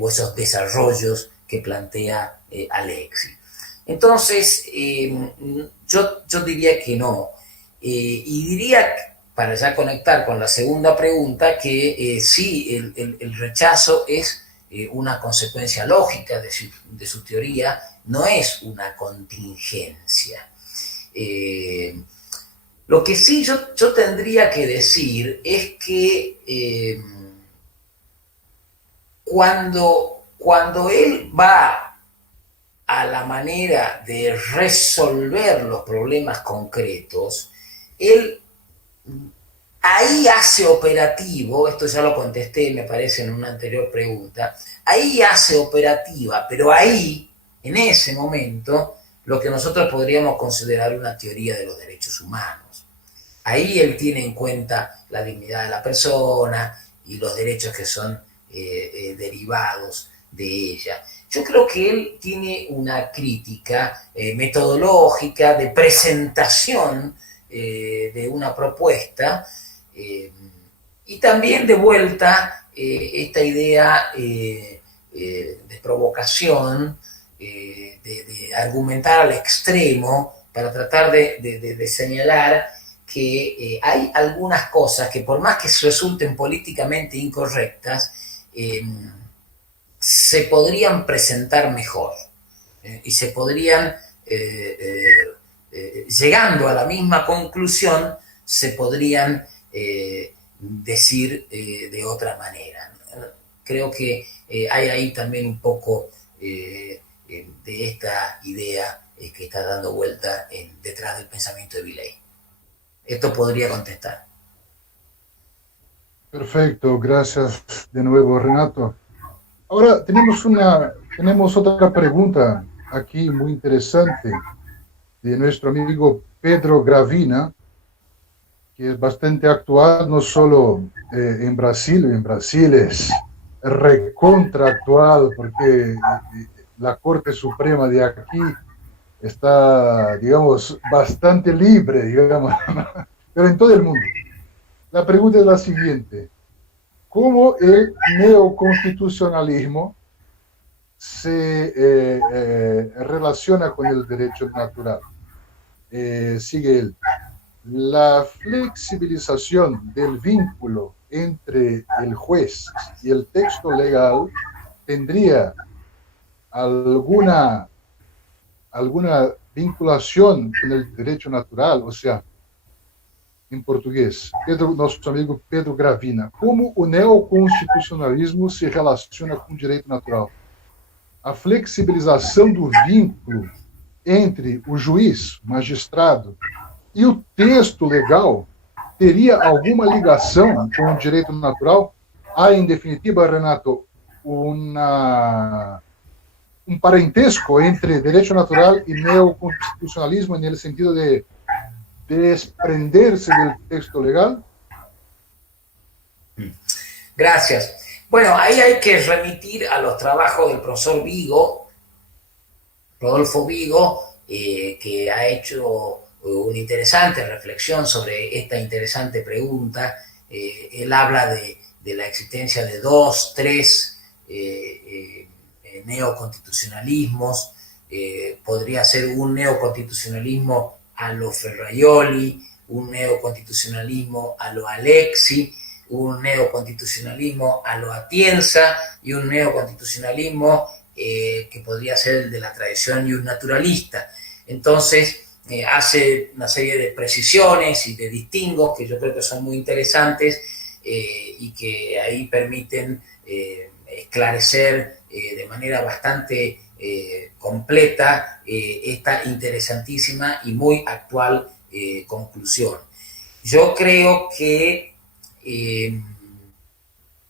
o esos desarrollos que plantea Alexis. Entonces, yo diría que no. Y diría, para ya conectar con la segunda pregunta, que sí, el rechazo es una consecuencia lógica de su teoría, no es una contingencia. Lo que sí yo tendría que decir es que cuando él va a la manera de resolver los problemas concretos, él ahí hace operativo, esto ya lo contesté, me parece, en una anterior pregunta, ahí hace operativa, pero ahí, en ese momento, lo que nosotros podríamos considerar una teoría de los derechos humanos. Ahí él tiene en cuenta la dignidad de la persona y los derechos que son derivados de ella. Yo creo que él tiene una crítica metodológica de presentación de una propuesta y también de vuelta esta idea de provocación, de argumentar al extremo para tratar de señalar que hay algunas cosas que por más que resulten políticamente incorrectas, se podrían presentar mejor y se podrían, llegando a la misma conclusión, se podrían decir de otra manera. Creo que hay ahí también un poco de esta idea que está dando vuelta detrás del pensamiento de Villey. Esto podría contestar. Perfecto, gracias de nuevo, Renato. Ahora tenemos otra pregunta aquí muy interesante de nuestro amigo Pedro Gravina, que es bastante actual, no solo en Brasil es recontra actual porque la Corte Suprema de aquí está, digamos, bastante libre, digamos, pero en todo el mundo. La pregunta es la siguiente: ¿cómo el neoconstitucionalismo se relaciona con el derecho natural? Sigue él. La flexibilización del vínculo entre el juez y el texto legal tendría alguna vinculación con el derecho natural, o sea, em português, nosso amigo Pedro Gravina, como o neoconstitucionalismo se relaciona com o direito natural? A flexibilização do vínculo entre o juiz, o magistrado, e o texto legal teria alguma ligação com o direito natural? Há, em definitiva, Renato, um parentesco entre direito natural e neoconstitucionalismo, no sentido de desprenderse del texto legal? Gracias. Bueno, ahí hay que remitir a los trabajos del profesor Vigo, Rodolfo Vigo, que ha hecho una interesante reflexión sobre esta interesante pregunta. Él habla de la existencia de 2, 3 neoconstitucionalismos. Podría ser un neoconstitucionalismo a lo Ferraioli, un neoconstitucionalismo a lo Alexis, un neoconstitucionalismo a lo Atienza y un neoconstitucionalismo que podría ser el de la tradición naturalista. Entonces, hace una serie de precisiones y de distingos que yo creo que son muy interesantes y que ahí permiten esclarecer de manera bastante completa esta interesantísima y muy actual conclusión. Yo creo que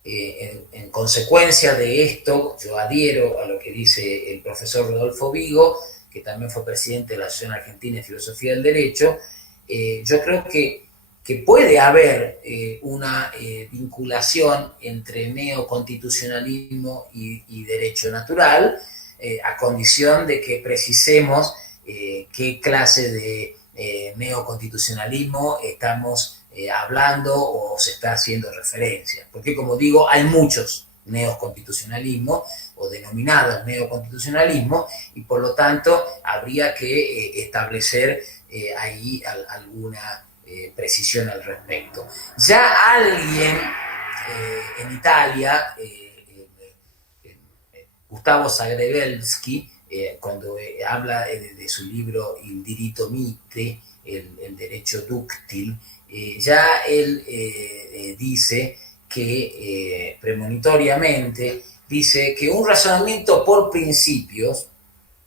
en consecuencia de esto, yo adhiero a lo que dice el profesor Rodolfo Vigo, que también fue presidente de la Asociación Argentina de Filosofía del Derecho, yo creo que puede haber una vinculación entre neoconstitucionalismo y derecho natural, a condición de que precisemos qué clase de neoconstitucionalismo estamos hablando o se está haciendo referencia. Porque, como digo, hay muchos neoconstitucionalismos o denominados neoconstitucionalismos, y por lo tanto habría que establecer ahí alguna precisión al respecto. Ya alguien en Italia, Gustavo Zagrebelsky, cuando habla de su libro Il diritto mite, el derecho dúctil, ya él dice que premonitoriamente dice que un razonamiento por principios,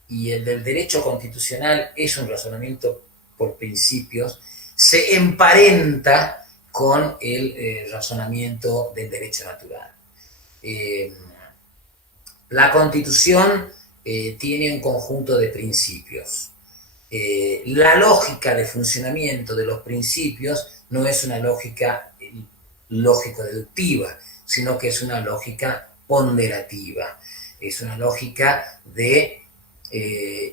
y el del derecho constitucional es un razonamiento por principios, se emparenta con el razonamiento del derecho natural. La Constitución tiene un conjunto de principios. La lógica de funcionamiento de los principios no es una lógica lógico-deductiva, sino que es una lógica ponderativa. Es una lógica de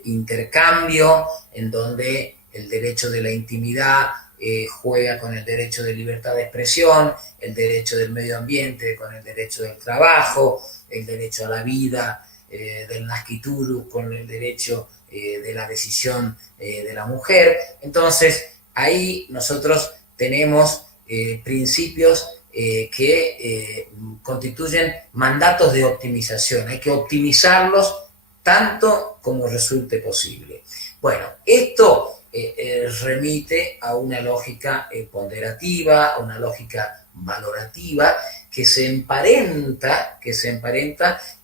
intercambio en donde el derecho de la intimidad juega con el derecho de libertad de expresión, el derecho del medio ambiente con el derecho del trabajo, el derecho a la vida del nascituru con el derecho de la decisión de la mujer. Entonces, ahí nosotros tenemos principios que constituyen mandatos de optimización. Hay que optimizarlos tanto como resulte posible. Bueno, esto remite a una lógica ponderativa, a una lógica valorativa que se emparenta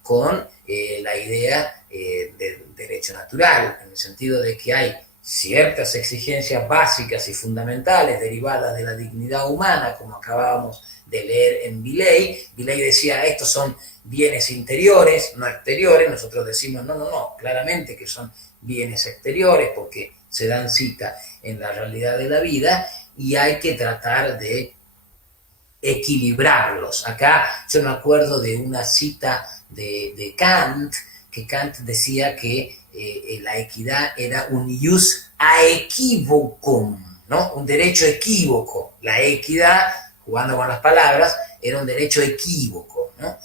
con la idea del derecho natural, en el sentido de que hay ciertas exigencias básicas y fundamentales derivadas de la dignidad humana, como acabábamos de leer en Villey. Villey decía, estos son bienes interiores, no exteriores. Nosotros decimos, no, claramente que son bienes exteriores porque se dan cita en la realidad de la vida y hay que tratar de equilibrarlos. Acá yo me acuerdo de una cita de Kant, que Kant decía que la equidad era un ius aequivocum, ¿no? Un derecho equívoco. La equidad, jugando con las palabras, era un derecho equívoco, ¿no?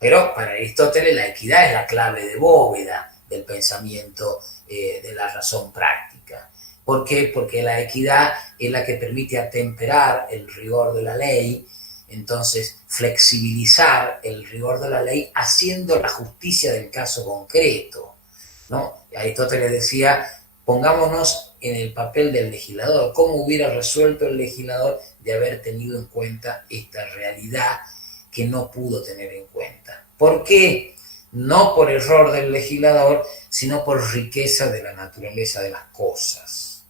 Pero para Aristóteles la equidad es la clave de bóveda del pensamiento de la razón práctica. ¿Por qué? Porque la equidad es la que permite atemperar el rigor de la ley, entonces flexibilizar el rigor de la ley haciendo la justicia del caso concreto, ¿no? Aristóteles decía, pongámonos en el papel del legislador, ¿cómo hubiera resuelto el legislador de haber tenido en cuenta esta realidad que no pudo tener en cuenta? ¿Por qué? No por error del legislador, sino por riqueza de la naturaleza de las cosas.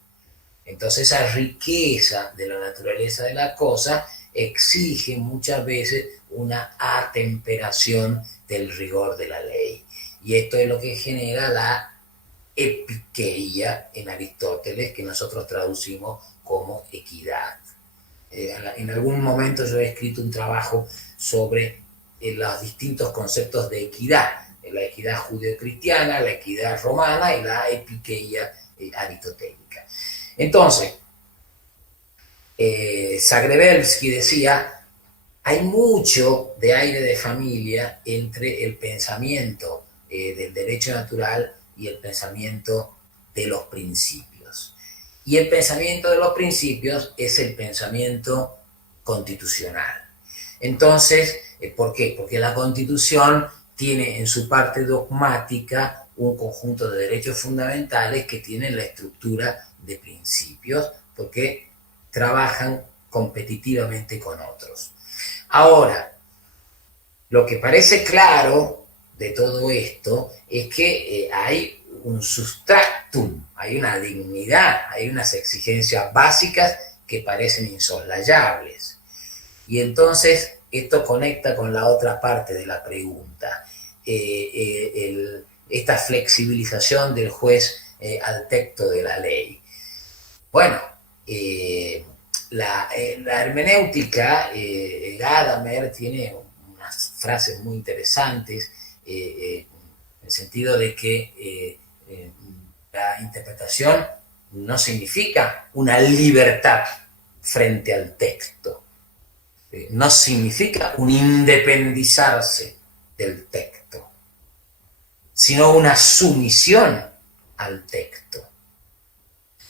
Entonces esa riqueza de la naturaleza de las cosas exige muchas veces una atemperación del rigor de la ley. Y esto es lo que genera la epikeia en Aristóteles, que nosotros traducimos como equidad. En algún momento yo he escrito un trabajo sobre los distintos conceptos de equidad, la equidad judeocristiana, la equidad romana y la epikeia aristotélica. Entonces, Zagrebelsky decía, hay mucho de aire de familia entre el pensamiento del derecho natural y el pensamiento de los principios. Y el pensamiento de los principios es el pensamiento constitucional. Entonces, ¿por qué? Porque la Constitución tiene en su parte dogmática un conjunto de derechos fundamentales que tienen la estructura de principios, porque trabajan competitivamente con otros. Ahora, lo que parece claro de todo esto es que hay un substratum, hay una dignidad, hay unas exigencias básicas que parecen insoslayables. Y entonces esto conecta con la otra parte de la pregunta. El esta flexibilización del juez al texto de la ley. Bueno, la hermenéutica, Gadamer tiene unas frases muy interesantes, en el sentido de que la interpretación no significa una libertad frente al texto, no significa un independizarse del texto, sino una sumisión al texto,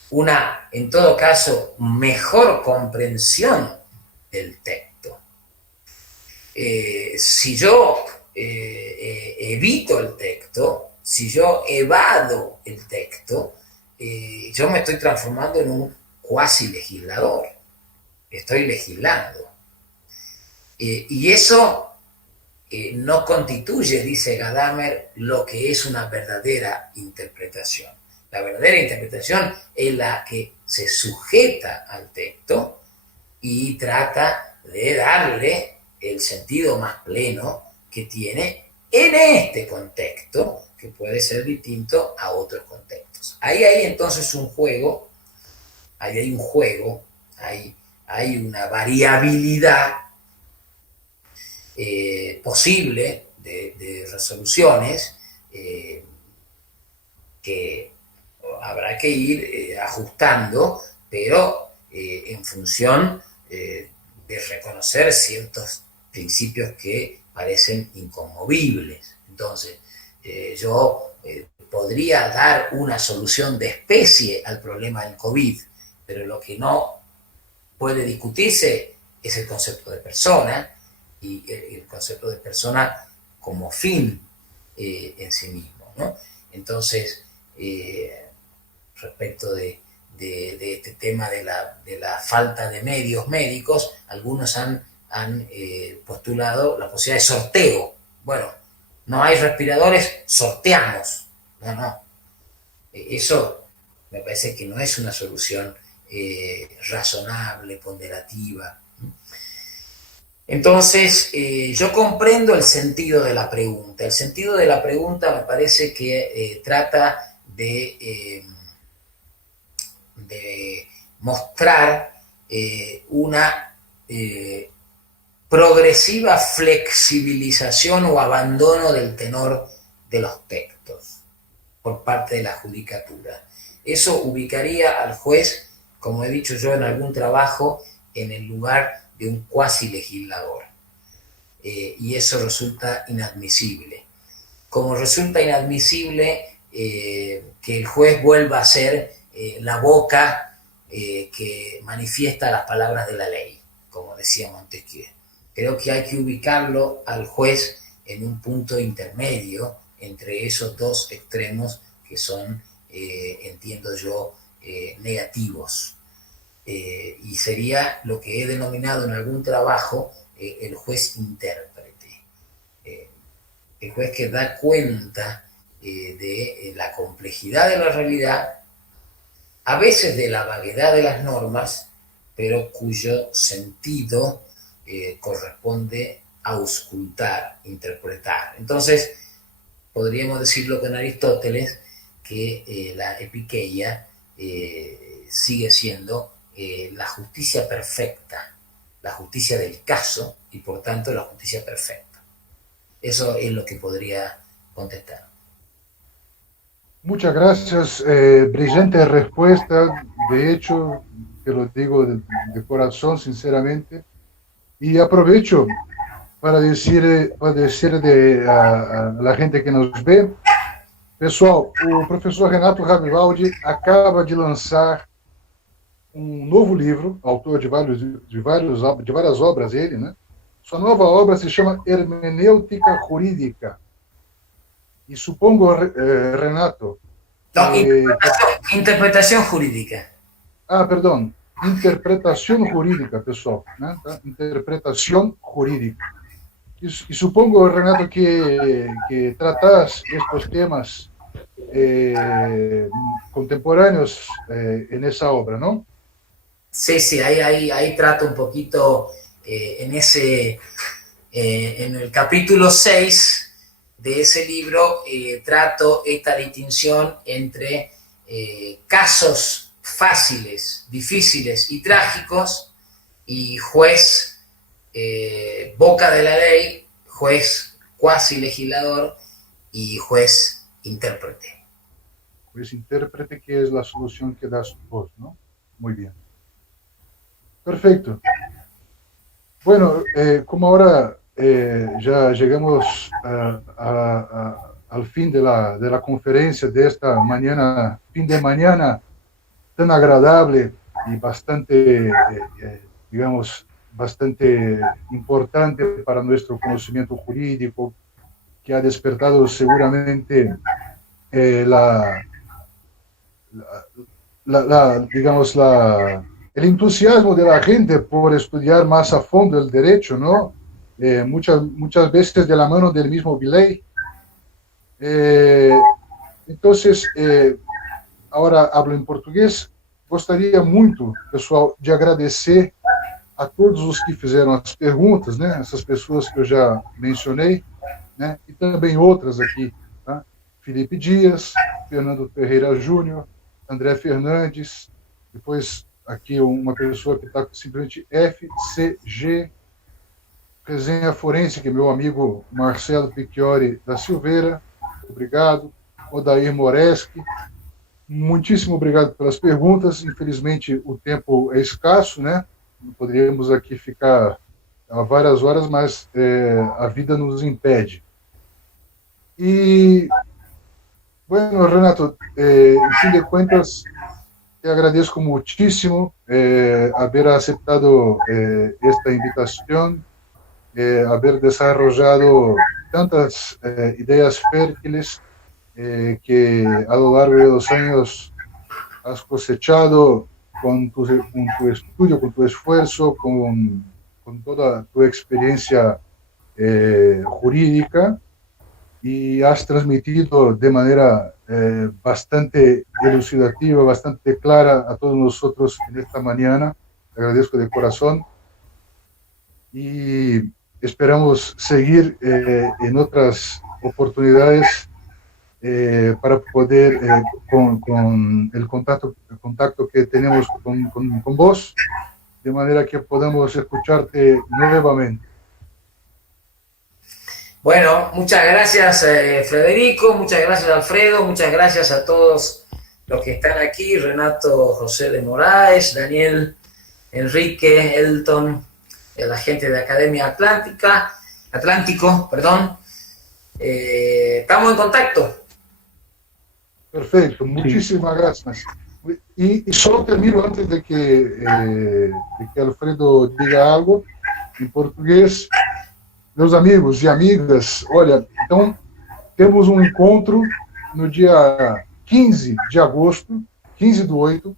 una, en todo caso, mejor comprensión del texto. Si yo evito el texto, si yo evado el texto, yo me estoy transformando en un cuasi legislador, estoy legislando. Y eso no constituye, dice Gadamer, lo que es una verdadera interpretación. La verdadera interpretación es la que se sujeta al texto y trata de darle el sentido más pleno que tiene en este contexto, que puede ser distinto a otros contextos. Ahí hay entonces un juego, hay una variabilidad posible de resoluciones que habrá que ir ajustando, pero en función de reconocer ciertos principios que parecen inconmovibles. Entonces, yo podría dar una solución de especie al problema del COVID, pero lo que no puede discutirse es el concepto de persona, y el concepto de persona como fin en sí mismo, ¿no? Entonces, respecto de este tema de la falta de medios médicos, algunos han postulado la posibilidad de sorteo. Bueno, no hay respiradores, sorteamos. No. Eso me parece que no es una solución razonable, ponderativa. Entonces, yo comprendo el sentido de la pregunta. El sentido de la pregunta me parece que trata de mostrar una progresiva flexibilización o abandono del tenor de los textos por parte de la judicatura. Eso ubicaría al juez, como he dicho yo en algún trabajo, en el lugar de un cuasi legislador. Y eso resulta inadmisible. Como resulta inadmisible que el juez vuelva a ser la boca que manifiesta las palabras de la ley, como decía Montesquieu. Creo que hay que ubicarlo al juez en un punto intermedio entre esos dos extremos que son, entiendo yo, negativos. Y sería lo que he denominado en algún trabajo el juez intérprete, el juez que da cuenta de la complejidad de la realidad, a veces de la vaguedad de las normas, pero cuyo sentido corresponde auscultar, interpretar. Entonces, podríamos decirlo con Aristóteles, que la epiqueia sigue siendo la justicia perfecta, la justicia del caso y por tanto la justicia perfecta. Eso es lo que podría contestar. Muchas gracias, brillante respuesta, de hecho, te lo digo de corazón, sinceramente, y aprovecho para decir a la gente que nos vê, pessoal, o professor Renato Ravivaldi acaba de lançar um novo livro, autor de várias obras, ele, né? Sua nova obra se chama Hermenêutica Jurídica. E supongo, Renato... No, interpretação jurídica. Ah, perdão. Interpretação jurídica, pessoal. Né? Tá? Interpretação jurídica. E supongo, Renato, que tratas estes temas contemporâneos en esa obra, ¿no? Sí, ahí trato un poquito en el capítulo 6 de ese libro trato esta distinción entre casos fáciles, difíciles y trágicos, y juez boca de la ley, juez cuasi legislador y juez intérprete. Juez intérprete, que es la solución que das vos, ¿no? Muy bien. Perfecto. Bueno, como ahora ya llegamos al fin de la conferencia de esta mañana, fin de mañana tan agradable y bastante, digamos, bastante importante para nuestro conocimiento jurídico, que ha despertado seguramente digamos, el entusiasmo de la gente por estudiar más a fondo el derecho, ¿no? Muchas veces de la mano del mismo Viley. Entonces, ahora hablo em português. Gostaria muito, pessoal, de agradecer a todos os que fizeram as perguntas, né? Essas pessoas que eu já mencionei, né? E também outras aqui, tá? Felipe Dias, Fernando Ferreira Júnior, André Fernandes, depois aqui uma pessoa que está simplesmente FCG, Resenha Forense, que é meu amigo Marcelo Picchiori da Silveira, obrigado. Odair Moreski, muitíssimo obrigado pelas perguntas. Infelizmente, o tempo é escasso, né? Poderíamos aqui ficar há várias horas, mas a vida nos impede. E, bueno, Renato, en fin de cuentas, te agradezco muchísimo haber aceptado esta invitación, haber desarrollado tantas ideas fértiles que a lo largo de los años has cosechado con tu estudio, con tu esfuerzo, con toda tu experiencia jurídica, y has transmitido de manera bastante elucidativa, bastante clara a todos nosotros en esta mañana. Te agradezco de corazón y esperamos seguir en otras oportunidades para poder, con el contacto que tenemos con vos, de manera que podamos escucharte nuevamente. Bueno, muchas gracias Federico, muchas gracias Alfredo, muchas gracias a todos los que están aquí, Renato José de Moraes, Daniel, Enrique, Elton, la gente de Academia Atlántico, perdón. Estamos en contacto. Perfecto, muchísimas gracias. Y solo termino antes de que Alfredo diga algo em português. Meus amigos e amigas, olha, então temos um encontro no dia 15 de agosto, 15/8,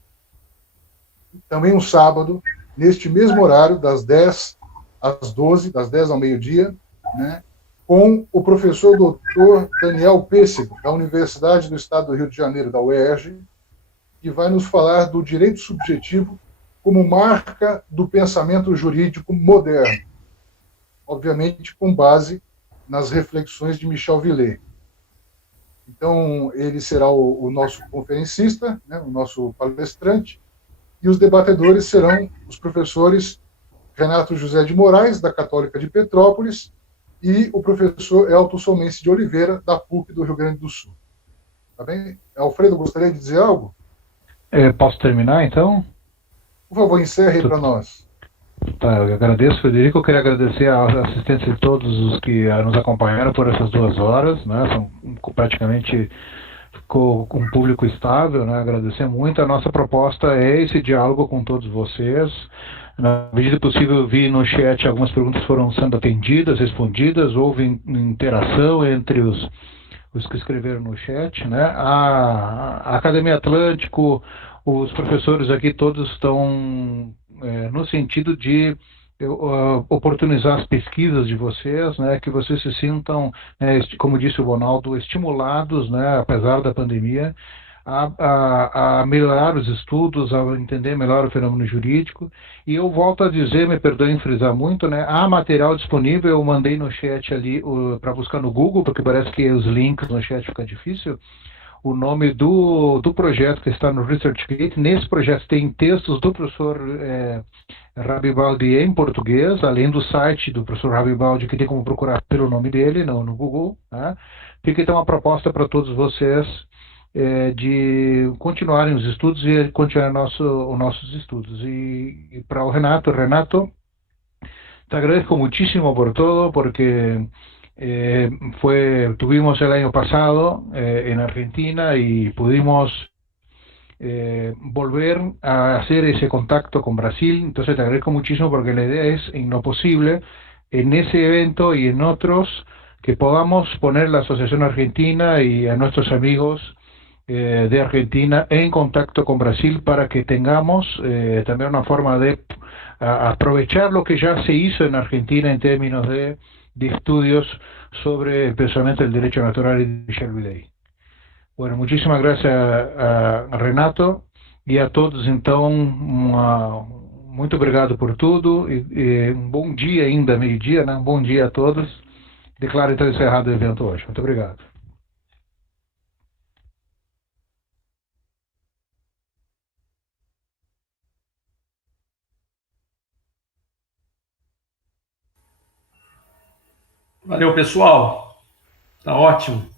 também um sábado, neste mesmo horário, das 10 às 12, das 10 ao meio-dia, né, com o professor doutor Daniel Pêssego, da Universidade do Estado do Rio de Janeiro, da UERJ, que vai nos falar do direito subjetivo como marca do pensamento jurídico moderno, obviamente com base nas reflexões de Michel Villet. Então, ele será o nosso conferencista, né, o nosso palestrante, e os debatedores serão os professores Renato José de Moraes, da Católica de Petrópolis, e o professor Elton Solmense de Oliveira, da PUC do Rio Grande do Sul. Tá bem? Alfredo, gostaria de dizer algo? Posso terminar, então? Por favor, encerre para nós. Tá, eu agradeço, Federico. Eu queria agradecer a assistência de todos os que nos acompanharam por essas 2 horas, né? São praticamente com um público estável, né? Agradecer muito. A nossa proposta é esse diálogo com todos vocês. Na medida do possível, eu vi no chat algumas perguntas foram sendo atendidas, respondidas, houve interação entre os que escreveram no chat, né? A Academia Atlântico, os professores aqui todos estão no sentido de oportunizar as pesquisas de vocês, né, que vocês se sintam, como disse o Bonaldo, estimulados, né, apesar da pandemia, a melhorar os estudos, a entender melhor o fenômeno jurídico. E eu volto a dizer, me perdoem frisar muito, né? Há material disponível, eu mandei no chat ali para buscar no Google, porque parece que os links no chat ficam difícil. O nome do projeto que está no ResearchGate. Nesse projeto tem textos do professor Rabibaldi em português, além do site do professor Rabibaldi, que tem como procurar pelo nome dele no Google. Né? Fica então uma proposta para todos vocês de continuarem os estudos e continuar os nossos estudos. E para o Renato, te agradezco muchísimo por todo, porque tuvimos el año pasado en Argentina y pudimos volver a hacer ese contacto con Brasil. Entonces te agradezco muchísimo porque la idea es, en lo posible, en ese evento y en otros, que podamos poner la Asociación Argentina y a nuestros amigos de Argentina en contacto con Brasil para que tengamos también una forma de aprovechar lo que ya se hizo en Argentina en términos de estudios sobre especialmente el derecho natural y Michel Day. Bueno, muchísimas gracias a Renato e a todos, então, muito obrigado por tudo, e um bom dia ainda, meio-dia, né? Um bom dia a todos. Declaro então encerrado o evento hoje. Muito obrigado. Valeu, pessoal. Tá ótimo.